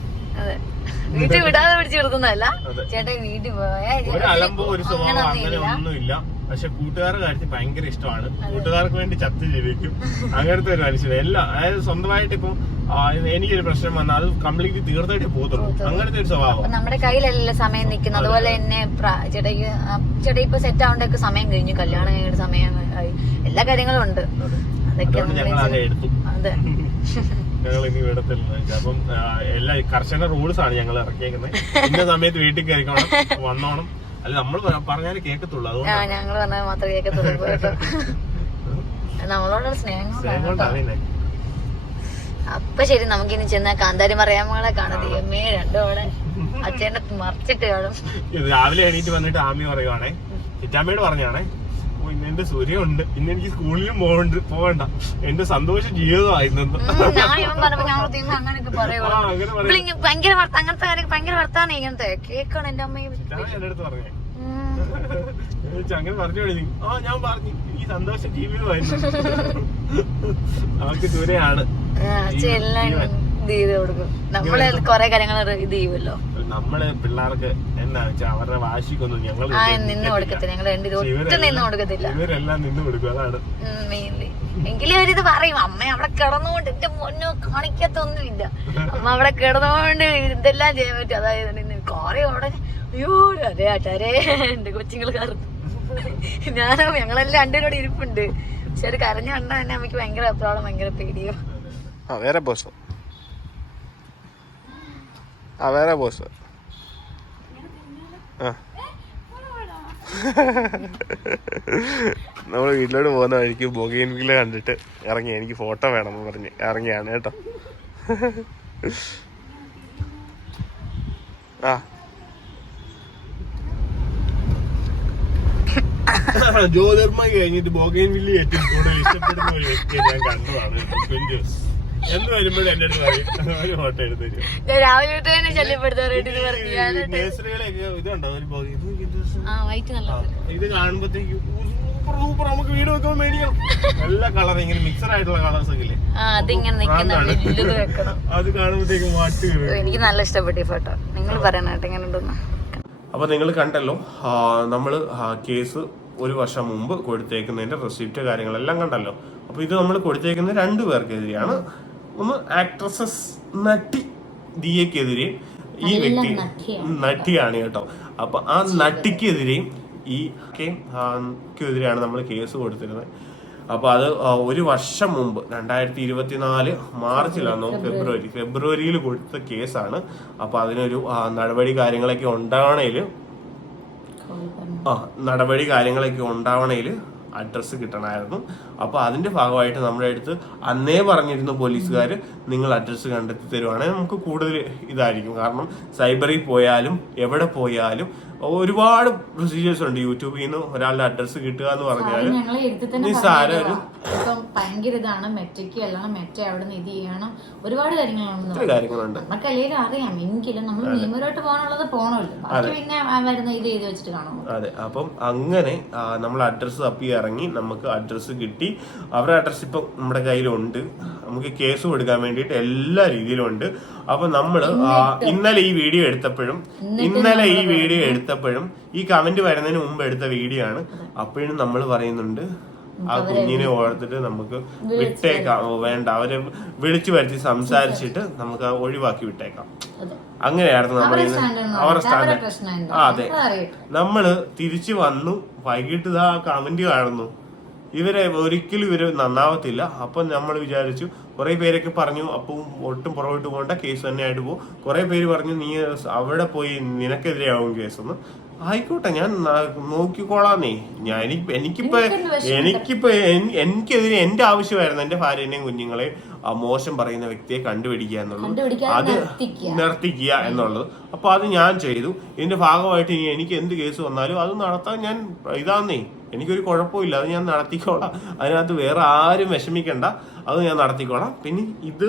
വീട്ടിൽ വിടാതെ പിടിച്ചു കൊടുക്കുന്നതല്ല ചേട്ടാ. വീട്ടിൽ പോയാൽ ഒരു അലമ്പോ ഒരു സ്വഭാവം അങ്ങനെ ഒന്നുമില്ല. പക്ഷെ കൂട്ടുകാരുടെ കാര്യത്തിൽ ഭയങ്കര ഇഷ്ടമാണ്. കൂട്ടുകാർക്ക് വേണ്ടി ചത്ത് ജീവിക്കും. അങ്ങനത്തെ ഒരു മനുഷ്യൻ എല്ലാം. അതായത് സ്വന്തമായിട്ട് ഇപ്പം എനിക്കൊരു പ്രശ്നം വന്നാൽ അത് കംപ്ലീറ്റ്ലി തീർത്തായിട്ടേ പോകത്തുള്ളൂ. അങ്ങനത്തെ ഒരു സ്വഭാവം. നമ്മുടെ കയ്യിലല്ല സമയം നിൽക്കുന്നത്. അതുപോലെ തന്നെ ചേട്ടാ ഇപ്പൊ സെറ്റ് ആവേണ്ടൊക്കെ സമയം കഴിഞ്ഞു. കല്യാണം കഴിഞ്ഞ സമയം ആയി. എല്ലാ കാര്യങ്ങളും ഉണ്ട്. അതൊക്കെ എടുത്തു. അതെ, ഞങ്ങൾ ഇനി വിടത്തില്ല. അപ്പം എല്ലാ കർശന റൂൾസ് ആണ് ഞങ്ങൾ ഇറക്കിയേക്കുന്നത്. ഇന്ന സമയത്ത് വീട്ടിൽ കയറിക്കോണം, വന്നോണം. അല്ല നമ്മൾ പറഞ്ഞാലേ കേൾക്കത്തുള്ളൂ. അതുകൊണ്ട് ഞങ്ങൾ പറഞ്ഞാൽ മാത്രമേ കേൾക്കത്തുള്ളൂ. നമ്മളോടുള്ള സ്നേഹം. അപ്പൊ ശരി, നമുക്കിനി ചെന്ന കാന്താരി മറിയാമ്മകളെ കാണാം. ദൈവമേ, രണ്ടോടെ അച്ഛനെ മറിച്ചിട്ട് കാണും. രാവിലെ എണീറ്റ് വന്നിട്ട് ആമി പറയുവാണേ, ചിറ്റാമ്മയോട് പറഞ്ഞാണേ, ഇന്നെന്റെ സൂര്യമുണ്ട്, ഇന്ന് എനിക്ക് സ്കൂളിലും പോകണ്ട, എന്റെ സന്തോഷ ജീവിതമായിരുന്നു. അങ്ങനെയൊക്കെ പറയുള്ളൂ. ഭയങ്കര അങ്ങനത്തെ കാര്യം ഭയങ്കര വർത്താനം ഇങ്ങനത്തെ കേൾക്കണം. എന്റെ അമ്മയെ എന്റെ അടുത്ത് പറഞ്ഞേ, അങ്ങനെ പറഞ്ഞു ഞാൻ പറഞ്ഞു ഈ സന്തോഷ ജീവിതമായിരുന്നു. അവർക്ക് സൂര്യാണ്. നമ്മള് കൊറേ കാര്യങ്ങൾ ഇത് ചെയ്യുമല്ലോ. നമ്മള് പിള്ളേർക്ക് എന്നാ വെച്ചാൽ അവരുടെ വാശിക്കൊന്നും ഞങ്ങൾ നിന്ന് കൊടുക്കത്തില്ല. ഞങ്ങൾ നിന്ന് കൊടുക്കത്തില്ല. ഇവരെല്ലാം നിന്ന് കൊടുക്കും. അതാണ് മെയിൻലി. എങ്കിലും അവരിത് പറയും, അമ്മ അവിടെ കിടന്നുകൊണ്ട് എന്റെ പൊന്നോ കാണിക്കത്തൊന്നുമില്ല, അമ്മ അവിടെ കിടന്നുകൊണ്ട് ഇതെല്ലാം ചെയ്യാൻ പറ്റും. അതായത് കൊറേ അവിടെ അയ്യോ അതെ ആട്ടാരേ എന്റെ കൊച്ചുങ്ങൾ കറന്നു. ഞങ്ങളെല്ലാം രണ്ടുപേരോട് ഇരിപ്പുണ്ട്. പക്ഷെ ഒരു കരഞ്ഞു കണ്ടാ തന്നെ അമ്മയ്ക്ക് ഭയങ്കര അപ്രോളം, ഭയങ്കര പേടിയോ. വേറെ ബോസ് വേറെ ബോസ് നമ്മൾ വീട്ടിലോട്ട് പോകുന്ന വഴിക്ക് ബൊഗെയിൻവില്ല കണ്ടിട്ട് ഇറങ്ങി. എനിക്ക് ഫോട്ടോ വേണമെന്ന് പറഞ്ഞ് ഇറങ്ങിയാണ് കേട്ടോ. ജ്യോതിർമ്മ കഴിഞ്ഞിട്ട് ബൊഗെയിൻവില്ല ഏറ്റവും കൂടുതൽ ഇഷ്ടപ്പെടുന്ന ഒരു വ്യക്തിയെ ഞാൻ കണ്ടതാണ്. എന്ന് വരുമ്പോഴും എന്റെ അടുത്ത് പറയും ഫോട്ടോ എടുത്ത് തരും. നേഴ്സറികളെയൊക്കെ ഇതുണ്ടോ ഇത് കാണുമ്പോഴത്തേക്ക് സൂപ്പർ, നമുക്ക് വീട് വെക്കുമ്പോൾ മേടിക്കണം. എല്ലാ കളറും ഇങ്ങനെ മിക്സഡ് ആയിട്ടുള്ള കളേഴ്സ് ഒക്കെ ഇല്ലേ, അത് കാണുമ്പോഴത്തേക്ക് മാറ്റി. എനിക്ക് നല്ല ഇഷ്ടപ്പെട്ടു ഫോട്ടോ. നിങ്ങൾ പറയണായിട്ട് എങ്ങനെ ഉണ്ടെന്ന്. അപ്പൊ നിങ്ങൾ കണ്ടല്ലോ, നമ്മള് കേസ് 1 വർഷം മുമ്പ് കൊടുത്തേക്കുന്നതിന്റെ റെസിപ്റ്റ് കാര്യങ്ങളെല്ലാം കണ്ടല്ലോ. അപ്പൊ ഇത് നമ്മൾ കൊടുത്തേക്കുന്ന 2 പേർക്കെതിരെയാണ്. ഒന്ന് ആക്ട്രസസ് നട്ടി ദിയക്കെതിരെ, ഈ വ്യക്തി നട്ടിയാണ് കേട്ടോ. അപ്പൊ ആ നട്ടിക്കെതിരെയും ഈ എതിരെയാണ് നമ്മൾ കേസ് കൊടുത്തിരുന്നത്. അപ്പൊ അത് 1 വർഷം മുമ്പ് 2024 മാർച്ചിലാണോ ഫെബ്രുവരിയിൽ കൊടുത്ത കേസാണ്. അപ്പൊ അതിനൊരു നടപടി കാര്യങ്ങളൊക്കെ ഉണ്ടാവണേല് അഡ്രസ്സ് കിട്ടണമായിരുന്നു. അപ്പൊ അതിന്റെ ഭാഗമായിട്ട് നമ്മുടെ അടുത്ത് അന്നേ പറഞ്ഞിരുന്നു പോലീസുകാർ, നിങ്ങൾ അഡ്രസ്സ് കണ്ടെത്തി തരുവാണെങ്കിൽ നമുക്ക് കൂടുതൽ ഇതായിരിക്കും. കാരണം സൈബറിൽ പോയാലും എവിടെ പോയാലും ഒരുപാട് പ്രൊസീജിയേഴ്സ് ഉണ്ട്. യൂട്യൂബിൽ നിന്ന് ഒരാളുടെ അഡ്രസ്സ് കിട്ടുക എന്ന് പറഞ്ഞാൽ ഭയങ്കര ഇതാണ്. മെറ്റയ്ക്ക് അല്ലാതെ മെറ്റ അവിടെ നിന്ന് ഇത് ചെയ്യണം, ഒരുപാട് കാര്യങ്ങളുണ്ട്. നമുക്കല്ലേലും അറിയാം, എങ്കിലും നമ്മൾ നിയമപരമായിട്ട് പോകാനുള്ളത് പോകണമല്ലോ. പിന്നെ വരുന്ന ഇത് ചെയ്ത് വെച്ചിട്ട് കാണാം. അതെ, അപ്പം അങ്ങനെ നമ്മൾ അഡ്രസ്സ് തപ്പി ഇറങ്ങി, നമുക്ക് അഡ്രസ്സ് കിട്ടി. അവരുടെ അഡ്രസ്സ് ഇപ്പം നമ്മുടെ കയ്യിലുണ്ട്. നമുക്ക് കേസ് കൊടുക്കാൻ വേണ്ടിയിട്ട് എല്ലാ രീതിയിലും ഉണ്ട്. അപ്പൊ നമ്മള് ഇന്നലെ ഈ വീഡിയോ എടുത്തപ്പോഴും ഈ കമന്റ് വരുന്നതിന് മുമ്പ് എടുത്ത വീഡിയോ ആണ്. അപ്പോഴും നമ്മൾ പറയുന്നുണ്ട് ആ കുഞ്ഞിനെ ഓർത്തിട്ട് നമുക്ക് വിട്ടേക്കാം, വേണ്ട, അവരെ വിളിച്ചു വരുത്തി സംസാരിച്ചിട്ട് നമുക്ക് ഒഴിവാക്കി വിട്ടേക്കാം. അങ്ങനെയായിരുന്നു നമ്മൾ അവരുടെ സ്റ്റാൻഡ്. അതെ, നമ്മള് തിരിച്ചു വന്നു, വൈകിട്ട് ഇതാ കമന്റ് കാണുന്നു, ഒരിക്കലും ഇവര് നന്നാവത്തില്ല. അപ്പൊ നമ്മൾ വിചാരിച്ചു, കുറെ പേരൊക്കെ പറഞ്ഞു അപ്പം ഒട്ടും പുറകോട്ട് പോകണ്ട, കേസ് തന്നെ ആയിട്ട് പോകും. കുറെ പേര് പറഞ്ഞു നീ അവിടെ പോയി നിനക്കെതിരെയാവും കേസെന്ന്. ആയിക്കോട്ടെ, ഞാൻ നോക്കിക്കോളാന്നേ. എനിക്കെതിരെ എന്റെ ആവശ്യമായിരുന്നു എന്റെ ഭാര്യനെയും കുഞ്ഞുങ്ങളെയും മോശം പറയുന്ന വ്യക്തിയെ കണ്ടുപിടിക്കുക എന്നുള്ളത്, അത് നിർത്തിക്കുക എന്നുള്ളത്. അപ്പൊ അത് ഞാൻ ചെയ്തു. ഇതിന്റെ ഭാഗമായിട്ട് ഇനി എനിക്ക് എന്ത് കേസ് വന്നാലും അത് നടത്താൻ ഞാൻ ഇതാന്നേ, എനിക്കൊരു കുഴപ്പമില്ല, അത് ഞാൻ നടത്തിക്കോളാം. അതിനകത്ത് വേറെ ആരും വിഷമിക്കണ്ട, അത് ഞാൻ നടത്തിക്കോളാം. പിന്നെ ഇത്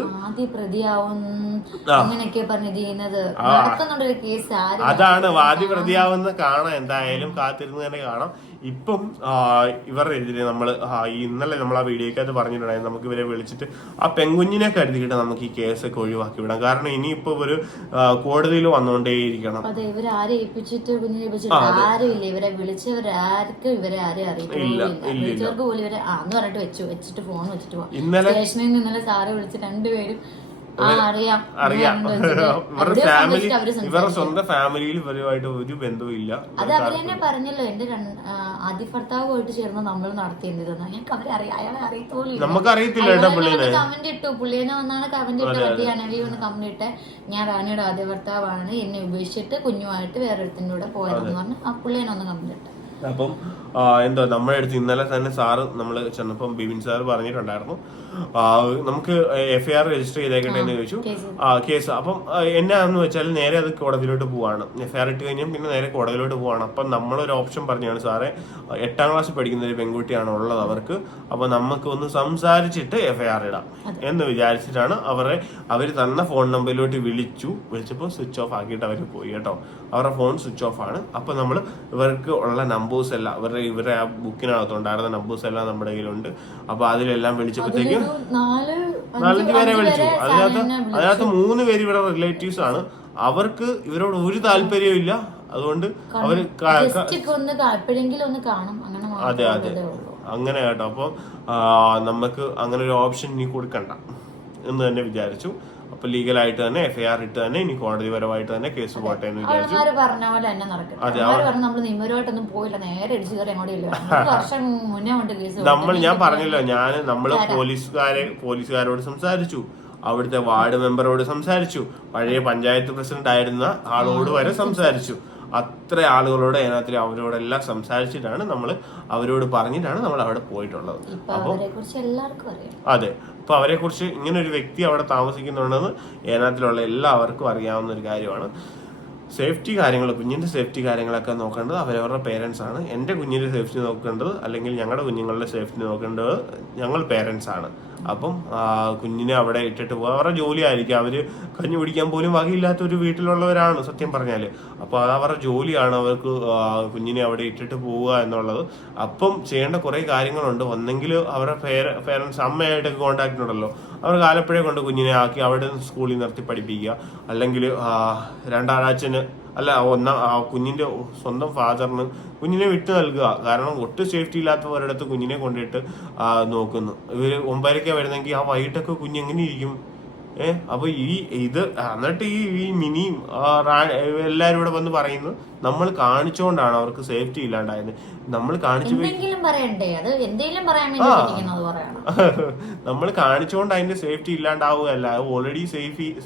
അതാണ് വാദി പ്രതിയാവുന്ന കാണാം. എന്തായാലും കാത്തിരുന്ന് തന്നെ കാണാം. ഇപ്പം ഇവരുടെ എതിരെ നമ്മള് ഇന്നലെ നമ്മൾ ആ വീഡിയോക്കകത്ത് പറഞ്ഞിട്ടുണ്ടായിരുന്നു, നമുക്ക് ഇവരെ വിളിച്ചിട്ട് ആ പെൺകുഞ്ഞിനെ കരുതിയിട്ട് നമുക്ക് ഈ കേസൊക്കെ ഒഴിവാക്കി വിടാം. കാരണം ഇനിയിപ്പോ ഒരു കോടതിയിൽ വന്നോണ്ടേയിരിക്കണം. ഇന്നലെ സാറ് വിളിച്ച് രണ്ടുപേരും ഇവരുടെ സ്വന്തം ഫാമിലിയിൽ ഇവരുമായിട്ട് ഒരു ബന്ധവും ഇല്ല. അത് അവര് തന്നെ പറഞ്ഞല്ലോ, എന്റെ ആദ്യ ഭർത്താവുമായിട്ട് ചേർന്ന് നമ്മൾ നടത്തിയതെന്ന് ഞങ്ങൾക്ക് അവരെ അറിയാം, അയാളെ അറിയത്തോളില്ല. നമുക്കറിയത്തില്ല. കമന്റ് ഇട്ടു, പുള്ളിനെ വന്നാണ് കമന്റ് ഇട്ട്, പറ്റിയാണെങ്കിൽ ഒന്ന് കമന്റ് ഇട്ടെ, ഞാൻ റാണിയുടെ ആദ്യ ഭർത്താവാണ്, എന്നെ ഉപേക്ഷിച്ചിട്ട് കുഞ്ഞുമായിട്ട് വേറൊരുത്തിന്റെ കൂടെ പോയതെന്ന് പറഞ്ഞ് ആ പുള്ളിനെ ഒന്ന് കമന്റ് ഇട്ടെ. അപ്പം എന്തോ നമ്മുടെ അടുത്ത് ഇന്നലെ തന്നെ സാറ് നമ്മൾ ചെന്നപ്പം ബിബിൻ സാർ പറഞ്ഞിട്ടുണ്ടായിരുന്നു, നമുക്ക് FIR രജിസ്റ്റർ ചെയ്തേക്കട്ടെ എന്ന് ചോദിച്ചു. കേസ് അപ്പം എന്നാന്ന് വെച്ചാൽ നേരെ അത് കോടതിയിലോട്ട് പോവാണ്. FIR ഇട്ട് കഴിഞ്ഞാൽ പിന്നെ നേരെ കോടതിയിലോട്ട് പോവാണ്. അപ്പം നമ്മളൊരു ഓപ്ഷൻ പറഞ്ഞാണ്, സാറേ 8ാം ക്ലാസ്സിൽ പഠിക്കുന്ന ഒരു പെൺകുട്ടിയാണ് ഉള്ളത് അവർക്ക്, അപ്പൊ നമുക്ക് ഒന്ന് സംസാരിച്ചിട്ട് FIR ഇടാം എന്ന് വിചാരിച്ചിട്ടാണ് അവര് തന്ന ഫോൺ നമ്പറിലോട്ട് വിളിച്ചപ്പോൾ സ്വിച്ച് ഓഫ് ആക്കിയിട്ട് അവർ പോയി കേട്ടോ. അവരുടെ ഫോൺ സ്വിച്ച് ഓഫ് ആണ്. അപ്പൊ നമ്മൾ ഇവർക്ക് ഉള്ള നമ്പേഴ്സ് എല്ലാം ഇവരുടെ ആ ബുക്കിനകത്തുണ്ടായിരുന്ന നമ്പേഴ്സ് എല്ലാം നമ്മുടെ കയ്യിലുണ്ട്. അപ്പൊ അതിലെല്ലാം വിളിച്ചപ്പോഴത്തേക്കും 4-5 പേരെ വിളിച്ചു. അതിനകത്ത് 3 പേര് ഇവിടെ റിലേറ്റീവ്സ് ആണ്. അവർക്ക് ഇവരോട് ഒരു താല്പര്യവും ഇല്ല. അതുകൊണ്ട് അവര് അതെ അങ്ങനെ കേട്ടോ. അപ്പൊ നമുക്ക് അങ്ങനെ ഒരു ഓപ്ഷൻ ഇനി കൊടുക്കണ്ട എന്ന് തന്നെ വിചാരിച്ചു. അപ്പൊ ലീഗലായിട്ട് തന്നെ FIR ഇട്ട് തന്നെ ഇനി കോടതി പരമായിട്ട് തന്നെ കേസ് പോട്ടെ എന്ന് വിചാരിച്ചു. ഞാൻ പറഞ്ഞല്ലോ, നമ്മള് പോലീസുകാരോട് സംസാരിച്ചു, അവിടുത്തെ വാർഡ് മെമ്പറോട് സംസാരിച്ചു, പഴയ പഞ്ചായത്ത് പ്രസിഡന്റ് ആയിരുന്ന ആളോട് വരെ സംസാരിച്ചു. അത്ര ആളുകളോട് അതിനകത്ത് അവരോടെല്ലാം സംസാരിച്ചിട്ടാണ് അവരോട് പറഞ്ഞിട്ടാണ് നമ്മൾ അവിടെ പോയിട്ടുള്ളത്. അപ്പൊ അതെ, അപ്പൊ അവരെ കുറിച്ച് ഇങ്ങനെ ഒരു വ്യക്തി അവിടെ താമസിക്കുന്നുണ്ടെന്ന് ഏനാത്തിലുള്ള എല്ലാവർക്കും അറിയാവുന്ന ഒരു കാര്യമാണ്. സേഫ്റ്റി കാര്യങ്ങൾ, കുഞ്ഞിന്റെ സേഫ്റ്റി കാര്യങ്ങളൊക്കെ നോക്കേണ്ടത് അവരവരുടെ പേരൻസ് ആണ്. എൻ്റെ കുഞ്ഞിന്റെ സേഫ്റ്റി നോക്കേണ്ടത്, അല്ലെങ്കിൽ ഞങ്ങളുടെ കുഞ്ഞുങ്ങളുടെ സേഫ്റ്റി നോക്കേണ്ടത് ഞങ്ങൾ പേരൻസ് ആണ്. അപ്പം കുഞ്ഞിനെ അവിടെ ഇട്ടിട്ട് പോകുക അവരുടെ ജോലി ആയിരിക്കും. അവര് കഞ്ഞി കുടിക്കാൻ പോലും വകയില്ലാത്ത ഒരു വീട്ടിലുള്ളവരാണ് സത്യം പറഞ്ഞാല്. അപ്പൊ അത് അവരുടെ ജോലിയാണ്, അവർക്ക് കുഞ്ഞിനെ അവിടെ ഇട്ടിട്ട് പോവുക എന്നുള്ളത്. അപ്പം ചെയ്യേണ്ട കുറെ കാര്യങ്ങളുണ്ട്. ഒന്നെങ്കിൽ അവരുടെ പേരൻസ് അമ്മയായിട്ടൊക്കെ കോണ്ടാക്ട് ഉണ്ടല്ലോ, അവർക്ക് ആലപ്പുഴ കൊണ്ട് കുഞ്ഞിനെ ആക്കി അവിടെ സ്കൂളിൽ നിർത്തി പഠിപ്പിക്കുക, അല്ലെങ്കിൽ രണ്ടാഴ്ചന് കുഞ്ഞിന്റെ സ്വന്തം ഫാദറിന് കുഞ്ഞിനെ വിട്ടു നൽകുക. കാരണം ഒട്ടും സേഫ്റ്റി ഇല്ലാത്തവരുടെ കുഞ്ഞിനെ കൊണ്ടിട്ട് നോക്കുന്നു. ഇവര് 9:00 വരുന്നെങ്കിൽ ആ വൈകിട്ടൊക്കെ കുഞ്ഞെങ്ങനെ ഇരിക്കും? അപ്പൊ എന്നിട്ട് ഈ മിനിയും എല്ലാരും ഇവിടെ വന്ന് പറയുന്നു നമ്മൾ കാണിച്ചോണ്ടാണ് അവർക്ക് സേഫ്റ്റി ഇല്ലാണ്ടായത്. നമ്മൾ നമ്മൾ കാണിച്ചോണ്ട് അതിന്റെ സേഫ്റ്റി ഇല്ലാണ്ടാവുകയല്ല, ഓൾറെഡി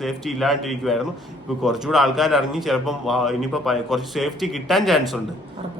സേഫ്റ്റി ഇല്ലാണ്ടിരിക്കുവായിരുന്നു. ഇപ്പൊ കുറച്ചുകൂടെ ആൾക്കാർ അറിഞ്ഞ് ചിലപ്പം ഇനിയിപ്പോ കുറച്ച് സേഫ്റ്റി കിട്ടാൻ ചാൻസ് ഉണ്ട്.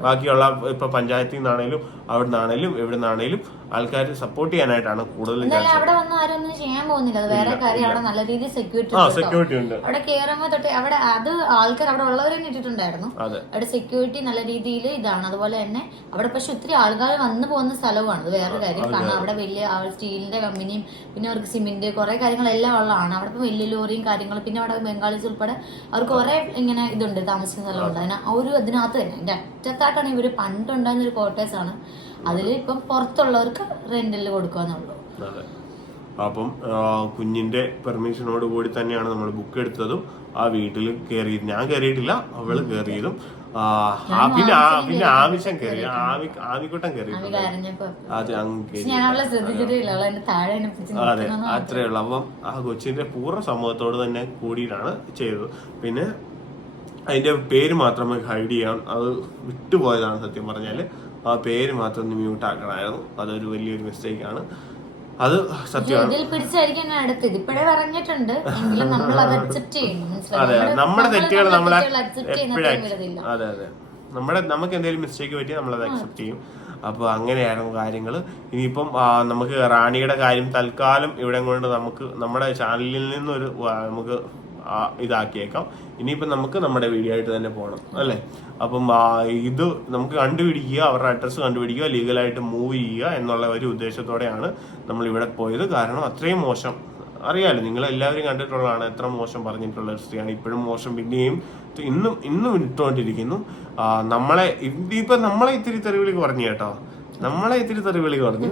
ബാക്കിയുള്ള ഇപ്പൊ പഞ്ചായത്തിൽ നിന്നാണേലും അവിടെ നിന്നാണേലും എവിടെ നിന്നാണേലും ആൾക്കാർ സപ്പോർട്ട് ചെയ്യാനായിട്ടാണ് കൂടുതൽ അവിടെ വന്ന് ആരും ഒന്നും ചെയ്യാൻ പോകുന്നില്ല. അത് വേറെ കാര്യം. അവിടെ നല്ല രീതിയിൽ സെക്യൂരിറ്റി ഉണ്ട്. അവിടെ കയറുമ്പോ തൊട്ട് അവിടെ അത് ആൾക്കാർ അവിടെ ഉള്ളവരെ ഇട്ടിട്ടുണ്ടായിരുന്നു. അവിടെ സെക്യൂരിറ്റി നല്ല രീതിയിൽ ഇതാണ്. അതുപോലെ തന്നെ അവിടെ പക്ഷെ ഒത്തിരി ആൾക്കാർ വന്നു പോകുന്ന സ്ഥലവുമാണ്. അത് വേറെ കാര്യം. കാരണം അവിടെ വലിയ സ്റ്റീലിന്റെ കമ്പനിയും പിന്നെ അവർക്ക് സിമെന്റ് കുറെ കാര്യങ്ങളെല്ലാം ഉള്ളതാണ്. അവിടെ ഇപ്പൊ വലിയ ലോറിയും കാര്യങ്ങളും പിന്നെ അവിടെ ബംഗാളീസ് ഉൾപ്പെടെ അവർക്ക് കുറെ ഇങ്ങനെ ഇതുണ്ട്, താമസിക്കുന്ന സ്ഥലമുണ്ട്. അതിനകത്ത് തന്നെ അതിന്റെ അറ്റത്തായിട്ടാണ് ഇവര് പണ്ടുണ്ടായിരുന്ന ഒരു ക്വാർട്ടേഴ്സ് ആണ്. അതിൽ ഇപ്പം പുറത്തുള്ളവർക്ക് റെന്റിൽ കൊടുക്കാന്നുള്ളൂ. അപ്പം കുഞ്ഞിന്റെ പെർമിഷനോട് കൂടി തന്നെയാണ് നമ്മൾ ബുക്ക് എടുത്തതും ആ വീട്ടിൽ കയറിയത്. ഞാൻ കയറിയിട്ടില്ല, അവള് കയറിയതും. പിന്നെ ആവശ്യം കയറി ആമിക്കുട്ടം കയറി അത് അതെ അത്രേ ഉള്ളു. അപ്പം ആ കൊച്ചിന്റെ പൂർണ്ണ സമൂഹത്തോട് തന്നെ കൂടിയിട്ടാണ് ചെയ്തത്. പിന്നെ അതിന്റെ പേര് മാത്രമേ ഹൈഡ് ചെയ്യാൻ, അത് വിട്ടുപോയതാണ് സത്യം പറഞ്ഞാല്. ആ പേര് മാത്രം ഒന്ന് മ്യൂട്ട് ആക്കണമായിരുന്നു. അതൊരു വലിയൊരു മിസ്റ്റേക്ക് ആണ്. അത് സത്യമാണ്. അതെ, നമ്മുടെ തെറ്റുകൾ നമ്മളെ അതെ അതെ നമുക്ക് എന്തെങ്കിലും മിസ്റ്റേക്ക് പറ്റി നമ്മളത് അക്സെപ്റ്റ് ചെയ്യും. അപ്പൊ അങ്ങനെയായിരുന്നു കാര്യങ്ങൾ. ഇനിയിപ്പം നമുക്ക് റാണിയുടെ കാര്യം തൽക്കാലം ഇവിടെ കൊണ്ട് നമുക്ക് നമ്മുടെ ചാനലിൽ നിന്നൊരു നമുക്ക് ഇതാക്കിയേക്കാം. ഇനിയിപ്പം നമുക്ക് നമ്മുടെ വീഡിയോ ആയിട്ട് തന്നെ പോകണം അല്ലേ. അപ്പം ഇത് നമുക്ക് കണ്ടുപിടിക്കുക, അവരുടെ അഡ്രസ്സ് കണ്ടുപിടിക്കുക, ലീഗലായിട്ട് മൂവ് ചെയ്യുക എന്നുള്ള ഒരു ഉദ്ദേശത്തോടെയാണ് നമ്മൾ ഇവിടെ പോയത്. കാരണം അത്രയും മോശം അറിയാലോ, നിങ്ങൾ എല്ലാവരും കണ്ടിട്ടുള്ളതാണ് എത്ര മോശം പറഞ്ഞിട്ടുള്ള ഒരു സ്ത്രീയാണ്. ഇപ്പോഴും മോശം പിന്നെയും ഇന്നും ഇട്ടുകൊണ്ടിരിക്കുന്നു. നമ്മളെ ഇത്തിരി തെറിവിളി കുറഞ്ഞു കേട്ടോ, നമ്മളെ ഇത്തിരി തെറിവിളി കുറഞ്ഞു.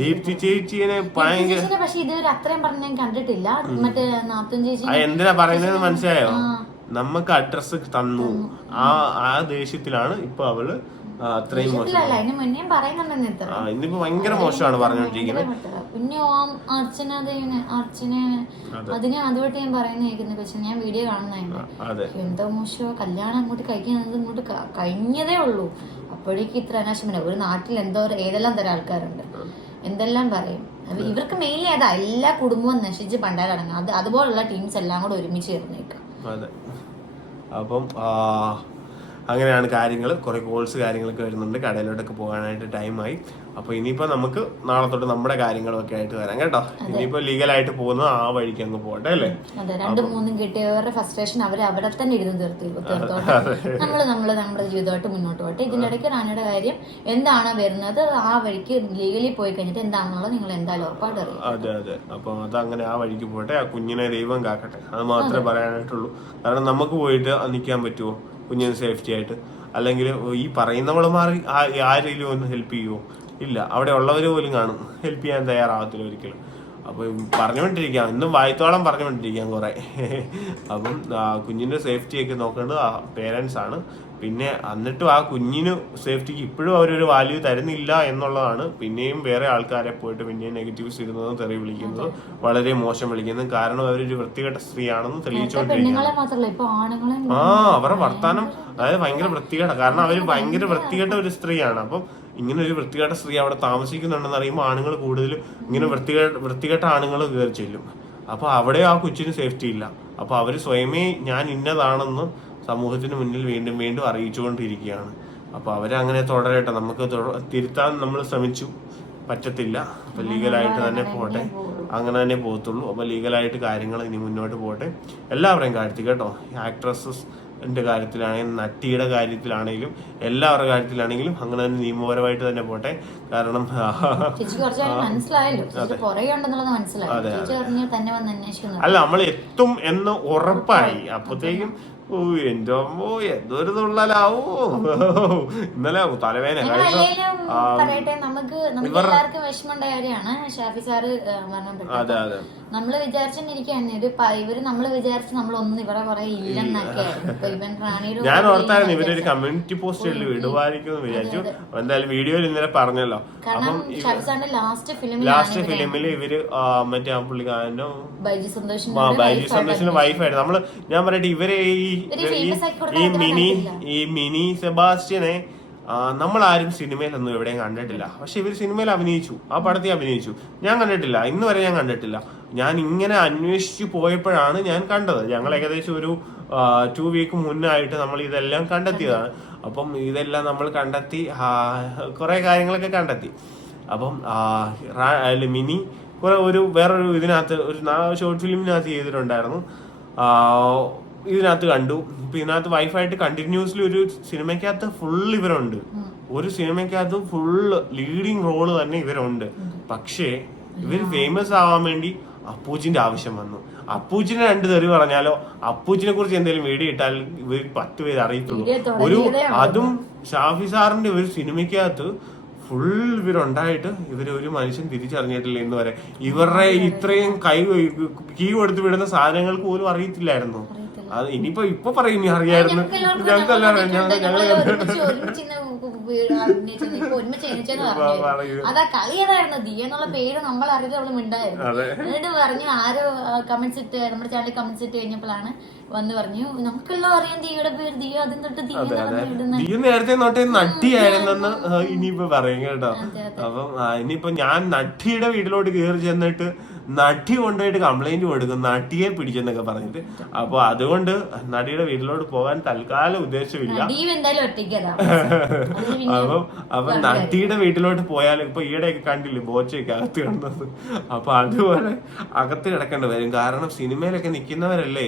ദീപ്തി ചേച്ചിനെ ഭയങ്കര എന്തിനാ പറയുന്നത് മനസ്സിലായോ? നമുക്ക് അഡ്രസ് തന്നു, ആ ദേഷ്യത്തിലാണ് ഇപ്പൊ അവള് അത്രയും മോശം. ഇന്നിപ്പോ ഭയങ്കര മോശമാണ് പറഞ്ഞോണ്ടിരിക്കുന്നത്. പിന്നെ അതിന് അതുമായിട്ട് ഞാൻ പറയുന്ന കേൾക്കുന്നത്. പക്ഷെ ഞാൻ വീഡിയോ കാണുന്നതായിരുന്നു, എന്തോ മോശമോ, കല്യാണം അങ്ങോട്ട് കഴിക്കുന്നത് ഇങ്ങോട്ട് കഴിഞ്ഞതേ ഉള്ളൂ, അപ്പോഴേക്കും ഇത്ര അനാശം. ഒരു നാട്ടിൽ ഏതെല്ലാം തരം ആൾക്കാരുണ്ട്, എന്തെല്ലാം പറയും. ഇവർക്ക് മെയിൻലി അതാ, എല്ലാ കുടുംബവും നശിച്ച് പണ്ടാലടങ്ങും. അതുപോലുള്ള ടീംസ് എല്ലാം കൂടെ ഒരുമിച്ച് ചേർന്നേക്കാം. അതെ, അപ്പം അങ്ങനെയാണ് കാര്യങ്ങൾ. കുറെ കോൾസ് കാര്യങ്ങളൊക്കെ വരുന്നുണ്ട്, കടയിലോട്ടൊക്കെ പോകാനായിട്ട് ടൈമായി. അപ്പൊ ഇനിയിപ്പോ നമുക്ക് നാളെ തൊട്ട് നമ്മുടെ കാര്യങ്ങളൊക്കെ ആയിട്ട് വരാം കേട്ടോ. ഇനിയിപ്പോ ലീഗലായിട്ട് പോകുന്നത് ആ വഴിക്ക് അങ്ങ് പോട്ടെ അല്ലേ. അതെ, 2-3 കിട്ടിയവരുടെ ഫ്രസ്ട്രേഷൻ അവിടെ തന്നെ ഇരുന്ന് തീർത്തോട്ടെ. നമ്മുടെ ജീവിതമായിട്ട് മുന്നോട്ട് പോട്ടെ. ഇതിന്റെ ഇടയ്ക്ക് റാണിയുടെ കാര്യം എന്താണ് വരുന്നത്, ആ വഴിക്ക് ലീഗലി പോയി കഴിഞ്ഞിട്ട് എന്താണെന്നുള്ളത് നിങ്ങൾ എന്തായാലും ഉറപ്പായിട്ട് അറിയാം. അതെ അതെ, അപ്പൊ അതങ്ങനെ ആ വഴിക്ക് പോട്ടെ. ആ കുഞ്ഞിനെ ദൈവം കാക്കട്ടെ, അത് മാത്രമേ പറയാനായിട്ടുള്ളൂ. കാരണം നമുക്ക് പോയിട്ട് നിൽക്കാൻ പറ്റുമോ കുഞ്ഞിന് സേഫ്റ്റി ആയിട്ട്? അല്ലെങ്കിൽ ഈ പറയുന്നവളുമാർ ആരെങ്കിലും ഒന്ന് ഹെൽപ്പ് ചെയ്യുമോ? ഇല്ല, അവിടെ ഉള്ളവർ പോലും കാണും, ഹെൽപ്പ് ചെയ്യാൻ തയ്യാറാവത്തില്ല ഒരിക്കലും. അപ്പൊ പറഞ്ഞുകൊണ്ടിരിക്കാം, ഇന്നും വായത്തോളം പറഞ്ഞുകൊണ്ടിരിക്കാം കുറെ. അപ്പം കുഞ്ഞിന്റെ സേഫ്റ്റിയൊക്കെ നോക്കേണ്ടത് പേരൻസ് ആണ്. പിന്നെ എന്നിട്ടും ആ കുഞ്ഞിന് സേഫ്റ്റിക്ക് ഇപ്പോഴും അവരൊരു വാല്യൂ തരുന്നില്ല എന്നുള്ളതാണ്. പിന്നെയും വേറെ ആൾക്കാരെ പോയിട്ട് പിന്നെയും നെഗറ്റീവ്സ് ഇടുന്നതും തെറി വിളിക്കുന്നതും വളരെ മോശം വിളിക്കുന്നതും. കാരണം അവരൊരു വൃത്തികെട്ട സ്ത്രീയാണെന്ന് തെളിയിച്ചുകൊണ്ടിരിക്കുകയാണ്. അവരുടെ വർത്താനം അതായത് ഭയങ്കര വൃത്തികെട്ട, കാരണം അവര് ഭയങ്കര വൃത്തികെട്ട ഒരു സ്ത്രീയാണ്. അപ്പം ഇങ്ങനെ ഒരു വൃത്തികെട്ട സ്ത്രീ അവിടെ താമസിക്കുന്നുണ്ടെന്ന് അറിയുമ്പോൾ ആണുങ്ങൾ കൂടുതലും ഇങ്ങനെ വൃത്തികെട്ട ആണുങ്ങൾ കയറി ചെല്ലും. അപ്പൊ അവിടെ ആ കൊച്ചിന് സേഫ്റ്റി ഇല്ല. അപ്പൊ അവര് സ്വയമേ ഞാൻ ഇന്നതാണെന്ന് സമൂഹത്തിന് മുന്നിൽ വീണ്ടും വീണ്ടും അറിയിച്ചുകൊണ്ടിരിക്കുകയാണ്. അപ്പൊ അവരങ്ങനെ തുടരട്ടെ, നമുക്ക് തിരുത്താൻ നമ്മൾ ശ്രമിച്ചു, പറ്റത്തില്ല. അപ്പൊ ലീഗലായിട്ട് തന്നെ പോട്ടെ, അങ്ങനെ തന്നെ പോകത്തുള്ളൂ. അപ്പൊ ലീഗലായിട്ട് കാര്യങ്ങൾ ഇനി മുന്നോട്ട് പോട്ടെ. എല്ലാവരെയും കാര്യത്തിൽ കേട്ടോ, ആക്ട്രസസിന്റെ കാര്യത്തിലാണെങ്കിലും നട്ടിയുടെ കാര്യത്തിലാണെങ്കിലും എല്ലാവരുടെ കാര്യത്തിലാണെങ്കിലും അങ്ങനെ തന്നെ നിയമപരമായിട്ട് തന്നെ പോട്ടെ. കാരണം അല്ല, നമ്മൾ എത്തും എന്ന് ഉറപ്പായി. അപ്പത്തേക്കും എന്റെ അമ്മോ എന്തൊരു തുള്ളലാവോ ഇന്നലെ തലവേന. നമുക്ക് എല്ലാവർക്കും വിഷമമുണ്ടായ കാര്യമാണ് ഷാഫി സാറ് മരണപ്പെട്ടത്. നമ്മള് വിചാരിച്ചിരിക്കുകയാണ് ഇവര് നമ്മള് വിചാരിച്ച് നമ്മളൊന്നും ഇവരെ കുറെ ഇല്ലെന്നൊക്കെ. ഞാൻ ഓർത്തായിരുന്നു ഇവരൊരു കമ്മ്യൂണിറ്റി പോസ്റ്റ് ഇടുവായിരിക്കും എന്ന് വിചാരിച്ചു. എന്തായാലും വീഡിയോയിൽ ഇന്നലെ പറഞ്ഞല്ലോ. കാരണം ഷാഫി സാറിന്റെ ലാസ്റ്റ് ഫിലിമില് ഇവര് മറ്റേ പുള്ളിക്കാരനോ ബൈജു സന്തോഷിന്റെ വൈഫായിരുന്നു. ഞാൻ പറയട്ടെ, ഇവരെ ഈ മിനി സെബാസ്റ്റ്യനെ നമ്മളാരും സിനിമയിലൊന്നും എവിടെയും കണ്ടിട്ടില്ല. പക്ഷെ ഇവർ സിനിമയിൽ അഭിനയിച്ചു, ആ പടത്തിൽ അഭിനയിച്ചു. ഞാൻ കണ്ടിട്ടില്ല, ഇന്ന് വരെ ഞാൻ കണ്ടിട്ടില്ല. ഞാൻ ഇങ്ങനെ അന്വേഷിച്ചു പോയപ്പോഴാണ് ഞാൻ കണ്ടത്. ഞങ്ങൾ ഏകദേശം ഒരു 2 വീക്ക് മുന്നായിട്ട് നമ്മൾ ഇതെല്ലാം കണ്ടെത്തിയതാണ്. അപ്പം ഇതെല്ലാം നമ്മൾ കണ്ടെത്തി, കുറെ കാര്യങ്ങളൊക്കെ കണ്ടെത്തി. അപ്പം മിനി വേറൊരു ഇതിനകത്ത് ഒരു ഷോർട്ട് ഫിലിമിനകത്ത് ചെയ്തിട്ടുണ്ടായിരുന്നു. ഇതിനകത്ത് കണ്ടു. ഇപ്പൊ ഇതിനകത്ത് വൈഫായിട്ട് കണ്ടിന്യൂസ്ലി ഒരു സിനിമയ്ക്കകത്ത് ഫുൾ ഇവരുണ്ട്. ഒരു സിനിമയ്ക്കകത്ത് ഫുള്ള് ലീഡിങ് റോള് തന്നെ ഇവരുണ്ട്. പക്ഷേ ഇവര് ഫേമസ് ആവാൻ വേണ്ടി അപ്പൂച്ചിന്റെ ആവശ്യം വന്നു. അപ്പൂച്ചിനെ 2 തെറി പറഞ്ഞാലോ, അപ്പൂച്ചിനെ കുറിച്ച് എന്തെങ്കിലും വീഡിയോ ഇട്ടാൽ ഇവർ 10 പേര് അറിയത്തുള്ളൂ. അതും ഷാഫി സാറിന്റെ ഒരു സിനിമയ്ക്കകത്ത് ഫുൾ ഇവരുണ്ടായിട്ട് ഒരു മനുഷ്യൻ തിരിച്ചറിഞ്ഞിട്ടില്ല ഇന്ന് വരെ. ഇവരുടെ ഇത്രയും കീ കൊടുത്ത് വിടുന്ന സാധനങ്ങൾക്ക് പോലും അറിയത്തില്ലായിരുന്നു. അത് ഇനിയിപ്പോ പറയും ഇനി അറിയായിരുന്നു ഞങ്ങൾക്കെല്ലാം അതാ കളിയതായിരുന്നു ദിയ എന്നുള്ള പേര് നമ്മൾ അറിയാതെ അവള് മിണ്ടായിരുന്നു. എന്നിട്ട് പറഞ്ഞു ആരോ കമന്റ്സ് ഇട്ട് നമ്മുടെ ചാനലിൽ കമന്റ്സ് ഇട്ട് കഴിഞ്ഞപ്പോഴാണ് വന്ന് പറഞ്ഞു നമുക്കെല്ലാം അറിയാം ദിയയുടെ പേര് ദിയ അതും തൊട്ട് ദിയ നേരത്തെ തൊട്ടേ നട്ടിയായിരുന്നെന്ന് ഇനിയിപ്പോ പറയും കേട്ടോ. അപ്പം ഇനിയിപ്പോ ഞാൻ നട്ടിയുടെ വീട്ടിലോട്ട് കയറി ചെന്നിട്ട് നട്ടി കൊണ്ടുപോയിട്ട് കംപ്ലൈന്റ് കൊടുക്കും നട്ടിയെ പിടിച്ചെന്നൊക്കെ പറഞ്ഞിട്ട്. അപ്പൊ അതുകൊണ്ട് നടിയുടെ വീട്ടിലോട്ട് പോകാൻ തൽക്കാലം ഉദ്ദേശമില്ല. അപ്പൊ നട്ടിയുടെ വീട്ടിലോട്ട് പോയാലും ഇപ്പൊ ഈയിടെയൊക്കെ കണ്ടില്ലേ ബോച്ചയൊക്കെ അകത്ത് കിടന്നത്. അപ്പൊ അതുപോലെ അകത്ത് കിടക്കേണ്ടി വരും. കാരണം സിനിമയിലൊക്കെ നിക്കുന്നവരല്ലേ,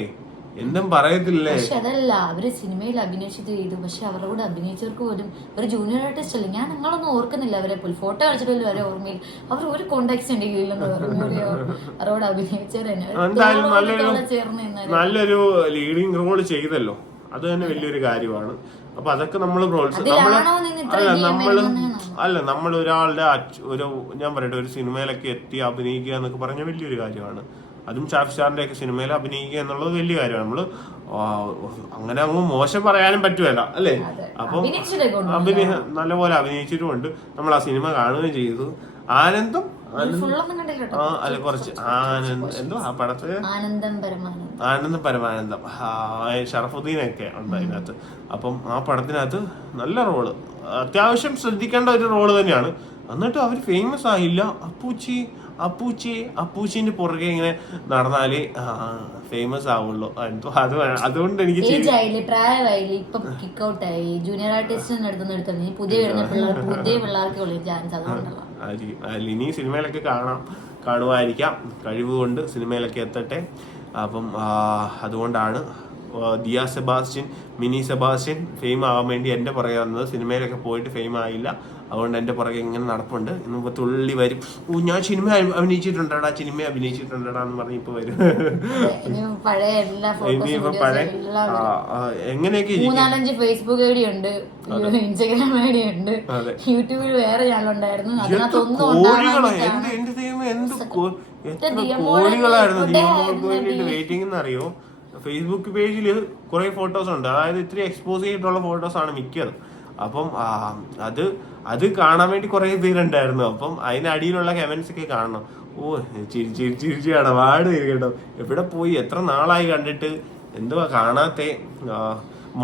എന്തും പറയത്തില്ലേ. പക്ഷെ അതല്ല, അവര് സിനിമയിൽ അഭിനയിച്ചത് ചെയ്തു, പക്ഷെ അവരുടെ കൂടെ അഭിനയിച്ചവർക്ക് പോലും ഒരു ജൂനിയർ ആർട്ടിസ്റ്റ് അല്ലേ. ഞാൻ നിങ്ങളൊന്നും ഓർക്കുന്നില്ല അവരെ പോലും, ഫോട്ടോ കളിച്ചിട്ട് വരെ ഓർമ്മയിൽ. അവർ ഒരു കോണ്ടാക്ട്സ് ഉണ്ടെങ്കിലെന്ന് പറഞ്ഞു അവരോട് അഭിനയിച്ചവരെന്നെ നല്ലൊരു ലീഡിങ് റോൾ ചെയ്തല്ലോ, അത് തന്നെ വലിയൊരു കാര്യമാണ്. അപ്പൊ അതൊക്കെ നമ്മൾ നമ്മൾ ഒരാളുടെ ഒരു ഞാൻ പറയട്ടെ ഒരു സിനിമയിലൊക്കെ എത്തി അഭിനയിക്കുക എന്നൊക്കെ പറഞ്ഞ വലിയൊരു കാര്യമാണ്. അതും ഷാഫി സാറിന്റെ ഒക്കെ സിനിമയിൽ അഭിനയിക്കുക എന്നുള്ളത് വലിയ കാര്യമാണ്. നമ്മള് അങ്ങനെ അങ്ങ് മോശം പറയാനും പറ്റുമല്ല അല്ലേ. അപ്പം നല്ലപോലെ അഭിനയിച്ചിട്ടുമുണ്ട്. നമ്മൾ ആ സിനിമ കാണുകയും ചെയ്തു. ആനന്ദം അല്ല കുറച്ച് എന്തോ ആ പടത്തില് ആനന്ദം പരമാനന്ദം ഷറഫുദ്ദീനൊക്കെ ഉണ്ട് അതിനകത്ത്. അപ്പം ആ പടത്തിനകത്ത് നല്ല റോള്, അത്യാവശ്യം ശ്രദ്ധിക്കേണ്ട ഒരു റോള് തന്നെയാണ്. എന്നിട്ട് അവര് ഫേമസ് ആയില്ല. അപ്പൂച്ചിന്റെ പുറകെ ഇങ്ങനെ നടന്നാലേ ഫേമസ് ആവുള്ളൂ. അതുകൊണ്ട് എനിക്ക് പ്രായമായില്ലേ, ഇപ്പൊ കിക്ക് ഔട്ട് ആയി. ജൂനിയർ ആർട്ടിസ്റ്റ് പുതിയ പിള്ളേർക്ക് ചാൻസ് ഇനി സിനിമയിലൊക്കെ കാണുമായിരിക്കാം. കഴിവുകൊണ്ട് സിനിമയിലൊക്കെ എത്തട്ടെ. അപ്പം അതുകൊണ്ടാണ് Diya Sebastian, mini Sebastian fame ആവാൻ വേണ്ടി എന്റെ പുറകെ വന്നത്. സിനിമയിലൊക്കെ പോയിട്ട് ഫെയിം ആയില്ല, അതുകൊണ്ട് എന്റെ പുറകെ ഇങ്ങനെ നടപ്പുണ്ട്. ഇന്നിപ്പോ തുള്ളി വരും, ഞാൻ സിനിമ അഭിനയിച്ചിട്ടുണ്ടാ എന്ന് പറഞ്ഞ് ഇപ്പൊ വരും. ഇനിയിപ്പോ പഴയ എങ്ങനെയൊക്കെ ഫേസ്ബുക്ക് ഐഡി ഉണ്ട്, ഇൻസ്റ്റാഗ്രാം ഐഡി ഉണ്ട്, യൂട്യൂബിൽ വേറെ ചാനലുണ്ടായിരുന്നു. കോഴികളോ എന്റെ ദൈവം, എത്ര കോഴികളായിരുന്നു ദിയമോൾക്ക് വേണ്ടിട്ട് വെയിറ്റിംഗ് എന്നറിയോ. ഫേസ്ബുക്ക് പേജിൽ കുറെ ഫോട്ടോസ് ഉണ്ട്, അതായത് ഇത്തിരി എക്സ്പോസ് ചെയ്തിട്ടുള്ള ഫോട്ടോസ് ആണ് മിക്കത്. അപ്പം അത് കാണാൻ വേണ്ടി കുറെ പേരുണ്ടായിരുന്നു. അപ്പം അതിനടിയിലുള്ള കമന്റ്സ് ഒക്കെ കാണണം. ചിരിച്ചാണ് വാട് കേട്ടോ. എവിടെ പോയി, എത്ര നാളായി കണ്ടിട്ട്, എന്തുവാ കാണാത്തെ.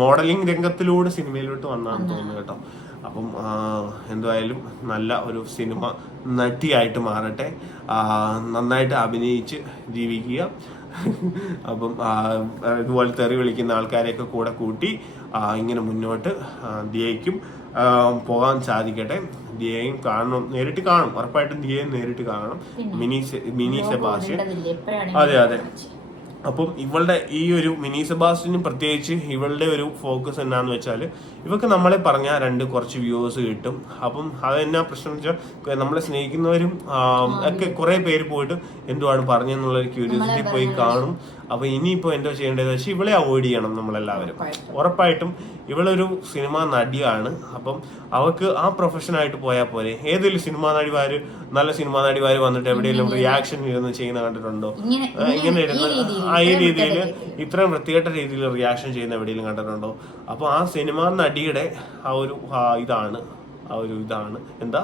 മോഡലിംഗ് രംഗത്തിലൂടെ സിനിമയിലോട്ട് വന്നാന്ന് തോന്നുന്നു കേട്ടോ. അപ്പം എന്തുവായാലും നല്ല ഒരു സിനിമ നടിയായിട്ട് മാറട്ടെ, നന്നായിട്ട് അഭിനയിച്ച് ജീവിക്കുക. അപ്പം ഇതുപോലെ തെറി വിളിക്കുന്ന ആൾക്കാരെയൊക്കെ കൂടെ കൂട്ടി ഇങ്ങനെ മുന്നോട്ട് ദിയയ്ക്കും പോകാൻ സാധിക്കട്ടെ. ദിയയും കാണണം, നേരിട്ട് കാണും, ഉറപ്പായിട്ടും ദിയയും നേരിട്ട് കാണണം. മിനി സെബാസ്റ്റ്യൻ, അതെ. അപ്പം ഇവളുടെ ഈ ഒരു മിനി സെബാസ്റ്റ്യനും പ്രത്യേകിച്ച് ഇവളുടെ ഒരു ഫോക്കസ് എന്നാന്ന് വെച്ചാൽ, ഇവക്ക് നമ്മളെ പറഞ്ഞാൽ കുറച്ച് വ്യൂവേഴ്സ് കിട്ടും. അപ്പം അതെന്നാ പ്രശ്നം വെച്ചാൽ നമ്മളെ സ്നേഹിക്കുന്നവരും ഒക്കെ കുറെ പേര് പോയിട്ട് എന്തുവാണ് പറഞ്ഞെന്നുള്ള ഒരു ക്യൂരിയോസിറ്റി പോയി കാണും. അപ്പൊ ഇനിയിപ്പോ എന്തോ ചെയ്യേണ്ടത് വെച്ചാൽ ഇവളെ അവോയ്ഡ് ചെയ്യണം നമ്മളെല്ലാവരും. ഉറപ്പായിട്ടും ഇവളൊരു സിനിമ നടിയാണ്. അപ്പം അവക്ക് ആ പ്രൊഫഷനായിട്ട് പോയാൽ പോരെ. ഏതെങ്കിലും നല്ല സിനിമാ നടിമാര് വന്നിട്ട് എവിടെയെങ്കിലും റിയാക്ഷൻ ഇരുന്ന് ചെയ്യുന്ന കണ്ടിട്ടുണ്ടോ? ഇങ്ങനെ ഇരുന്ന് ഈ രീതിയിൽ ഇത്രയും വൃത്തികെട്ട രീതിയിൽ റിയാക്ഷൻ ചെയ്യുന്ന എവിടെയെങ്കിലും കണ്ടിട്ടുണ്ടോ? അപ്പൊ ആ സിനിമാ നടിയുടെ ആ ഒരു ഇതാണ് എന്താ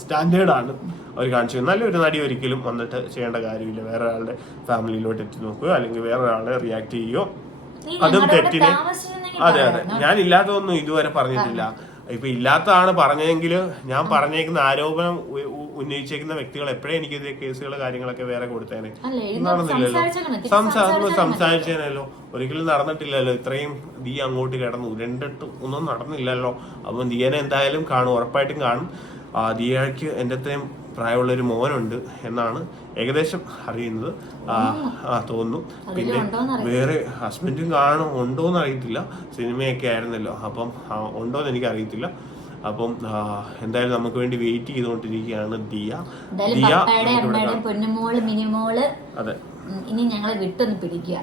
സ്റ്റാൻഡേർഡ് ആണ് അവർ കാണിച്ചു. നല്ലൊരു നടി ഒരിക്കലും വന്നിട്ട് ചെയ്യേണ്ട കാര്യമില്ല. വേറെ ഒരാളുടെ ഫാമിലിയിലോട്ട് എത്തി നോക്കുകയോ അല്ലെങ്കിൽ വേറെ ഒരാളെ റിയാക്ട് ചെയ്യുകയോ, അതും തെറ്റിന്. അതെ, ഞാൻ ഇല്ലാത്തതൊന്നും ഇതുവരെ പറഞ്ഞിട്ടില്ല. ഇപ്പൊ ഇല്ലാത്തതാണ് പറഞ്ഞെങ്കിൽ ഞാൻ പറഞ്ഞേക്കുന്ന ആരോപണം ഉന്നയിച്ചേക്കുന്ന വ്യക്തികൾ എപ്പോഴും എനിക്കെതിരെ കേസുകൾ കാര്യങ്ങളൊക്കെ വേറെ കൊടുത്തേനെ. നടന്നില്ലല്ലോ, സംസാരിച്ചേനല്ലോ, ഒരിക്കലും നടന്നിട്ടില്ലല്ലോ. ഇത്രയും ദിയ അങ്ങോട്ട് കിടന്നു രണ്ടിട്ടും ഒന്നും നടന്നില്ലല്ലോ. അപ്പം ദിയനെ എന്തായാലും കാണും, ഉറപ്പായിട്ടും കാണും. ദിയയ്ക്ക് എൻ്റെ അത്രയും പ്രായമുള്ളൊരു മോനുണ്ട് എന്നാണ് ഏകദേശം അറിയുന്നത്, തോന്നുന്നു. പിന്നെ വേറെ ഹസ്ബൻഡും ഉണ്ടോന്ന് അറിയത്തില്ല, സിനിമയൊക്കെ ആയിരുന്നല്ലോ. അപ്പം ഉണ്ടോന്ന് എനിക്ക് അറിയത്തില്ല. അപ്പം എന്തായാലും നമുക്ക് വേണ്ടി വെയിറ്റ് ചെയ്തുകൊണ്ടിരിക്കുകയാണ് ദിയ. അതെ, ഇനി ഞങ്ങളെ വിട്ടൊന്ന് പിടിക്കുക.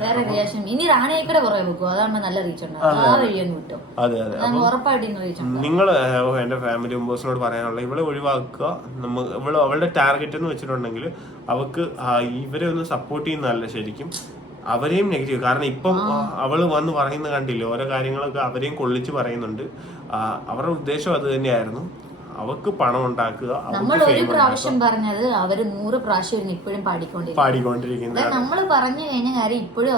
വേറെ റിയാക്ഷൻ ഇനി റാണിയേക്കടെ പുറകെ വെക്കും, അതാകുമ്പോ നല്ല റീച്ച് ഉണ്ടാവും. ആ വഴിയൊന്ന് വിട്ടോ, ഉറപ്പായിട്ട് റീച്ച് ഉണ്ടാവും. നിങ്ങൾ എന്റെ ഫാമിലി മെമ്പേഴ്സിനോട് പറയാനുള്ള ഇവളെ ഒഴിവാക്കുക. അവളുടെ ടാർഗറ്റ് എന്ന് വെച്ചിട്ടുണ്ടെങ്കിൽ അവക്ക് ഇവരെ ഒന്ന് സപ്പോർട്ട് ചെയ്യുന്നതല്ല ശരിക്കും, അവരെയും നെഗറ്റീവ്. കാരണം ഇപ്പം അവള് വന്ന് പറയുന്നത് കണ്ടില്ലേ, ഓരോ കാര്യങ്ങളൊക്കെ അവരെയും കൊള്ളിച്ച് പറയുന്നുണ്ട്. അവരുടെ ഉദ്ദേശം അത് തന്നെയായിരുന്നു, അവർക്ക് പണം ഉണ്ടാക്കുക. നമ്മൾ ഒരു പ്രാവശ്യം പറഞ്ഞത് അവര് 100 പ്രാവശ്യം ഇപ്പോഴും പാടിക്കൊണ്ടിരിക്കുന്നത്. നമ്മൾ പറഞ്ഞു കഴിഞ്ഞ കാര്യം ഇപ്പോഴും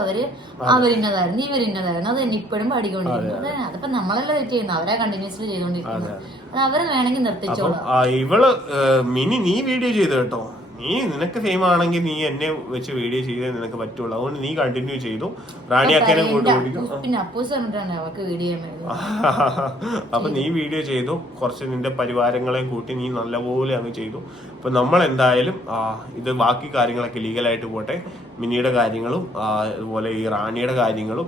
അവരിന്നതായിരുന്നു ഇവരിന്നതായിരുന്നു അത് തന്നെ ഇപ്പോഴും പാടിക്കൊണ്ടിരിക്കുന്നത്. അതിപ്പോ നമ്മളെല്ലാം തെറ്റ് ചെയ്യുന്നത്, അവരെ കണ്ടിന്യൂസ്ലി ചെയ്തോണ്ടിരിക്കുന്നത്. അത് അവര് വേണമെങ്കിൽ നിർത്തിച്ചോളാം. ഇവള് മിനി നീ വീഡിയോ ചെയ്തു കേട്ടോ, നീ നിനക്ക് ഫെയിം ആണെങ്കിൽ നീ എന്നെ വെച്ച് വീഡിയോ ചെയ്തേ നിനക്ക് പറ്റുള്ളൂ. അതുകൊണ്ട് നീ കണ്ടിന്യൂ ചെയ്തു. റാണി അക്കനെ കൂട്ടി ഓടിക്കും. അപ്പൊ നീ വീഡിയോ ചെയ്തു, കുറച്ച് നിന്റെ പരിവാരങ്ങളെയും കൂട്ടി നീ നല്ലപോലെ അങ്ങ് ചെയ്തു. അപ്പൊ നമ്മൾ എന്തായാലും ഇത് ബാക്കി കാര്യങ്ങളൊക്കെ ലീഗലായിട്ട് പോട്ടെ. മിനിയുടെ കാര്യങ്ങളും അതുപോലെ ഈ റാണിയുടെ കാര്യങ്ങളും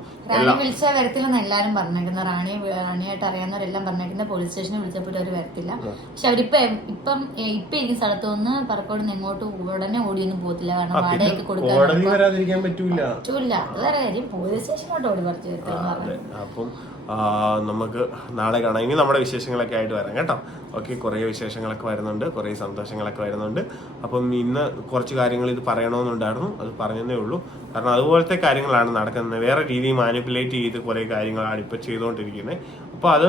വിളിച്ചാൽ വരത്തില്ലെന്ന് എല്ലാരും പറഞ്ഞേക്കുന്നത്. റാണിയായിട്ട് അറിയാവുന്നവരെല്ലാം പറഞ്ഞേക്കുന്നത് പോലീസ് സ്റ്റേഷനിൽ വിളിച്ചപ്പോൾ അവർ വരത്തില്ല. പക്ഷെ അവരിപ്പൊ ഇപ്പൊ ഇരിക്കുന്ന സ്ഥലത്ത് നിന്ന് പറക്കോട് എങ്ങോട്ടും ഉടനെ ഓടിയൊന്നും പോകത്തില്ല. കാരണം വാടകയ്ക്ക് കൊടുക്കാൻ പറ്റൂല. അത് വേറെ കാര്യം, പോലീസ് സ്റ്റേഷനോട്ട് ഓടി പറിച്ചു വരത്തില്ല. അപ്പം നമുക്ക് നാളെ കാണാം. ഇനി നമ്മുടെ വിശേഷങ്ങളൊക്കെ ആയിട്ട് വരാം കേട്ടോ. ഓക്കെ, കുറേ വിശേഷങ്ങളൊക്കെ വരുന്നുണ്ട്, കുറേ സന്തോഷങ്ങളൊക്കെ വരുന്നുണ്ട്. അപ്പം ഇന്ന് കുറച്ച് കാര്യങ്ങൾ ഇത് പറയണമെന്നുണ്ടായിരുന്നു, അത് പറഞ്ഞതേ ഉള്ളൂ. കാരണം അതുപോലത്തെ കാര്യങ്ങളാണ് നടക്കുന്നത്. വേറെ രീതിയിൽ മാനിപ്പുലേറ്റ് ചെയ്ത് കുറേ കാര്യങ്ങളാണ് ഇപ്പം ചെയ്തുകൊണ്ടിരിക്കുന്നത്. അപ്പോൾ അത്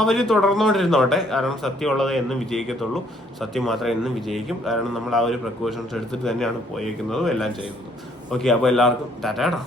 അവർ തുടർന്നുകൊണ്ടിരുന്നോട്ടെ. കാരണം സത്യമുള്ളത് എന്നും വിജയിക്കത്തുള്ളൂ, സത്യം മാത്രം എന്നും വിജയിക്കും. കാരണം നമ്മൾ ആ ഒരു പ്രിക്കോഷൻസ് എടുത്തിട്ട് തന്നെയാണ് പോയേക്കുന്നതും എല്ലാം ചെയ്യുന്നതും. ഓക്കെ, അപ്പോൾ എല്ലാവർക്കും ടാറ്റാ.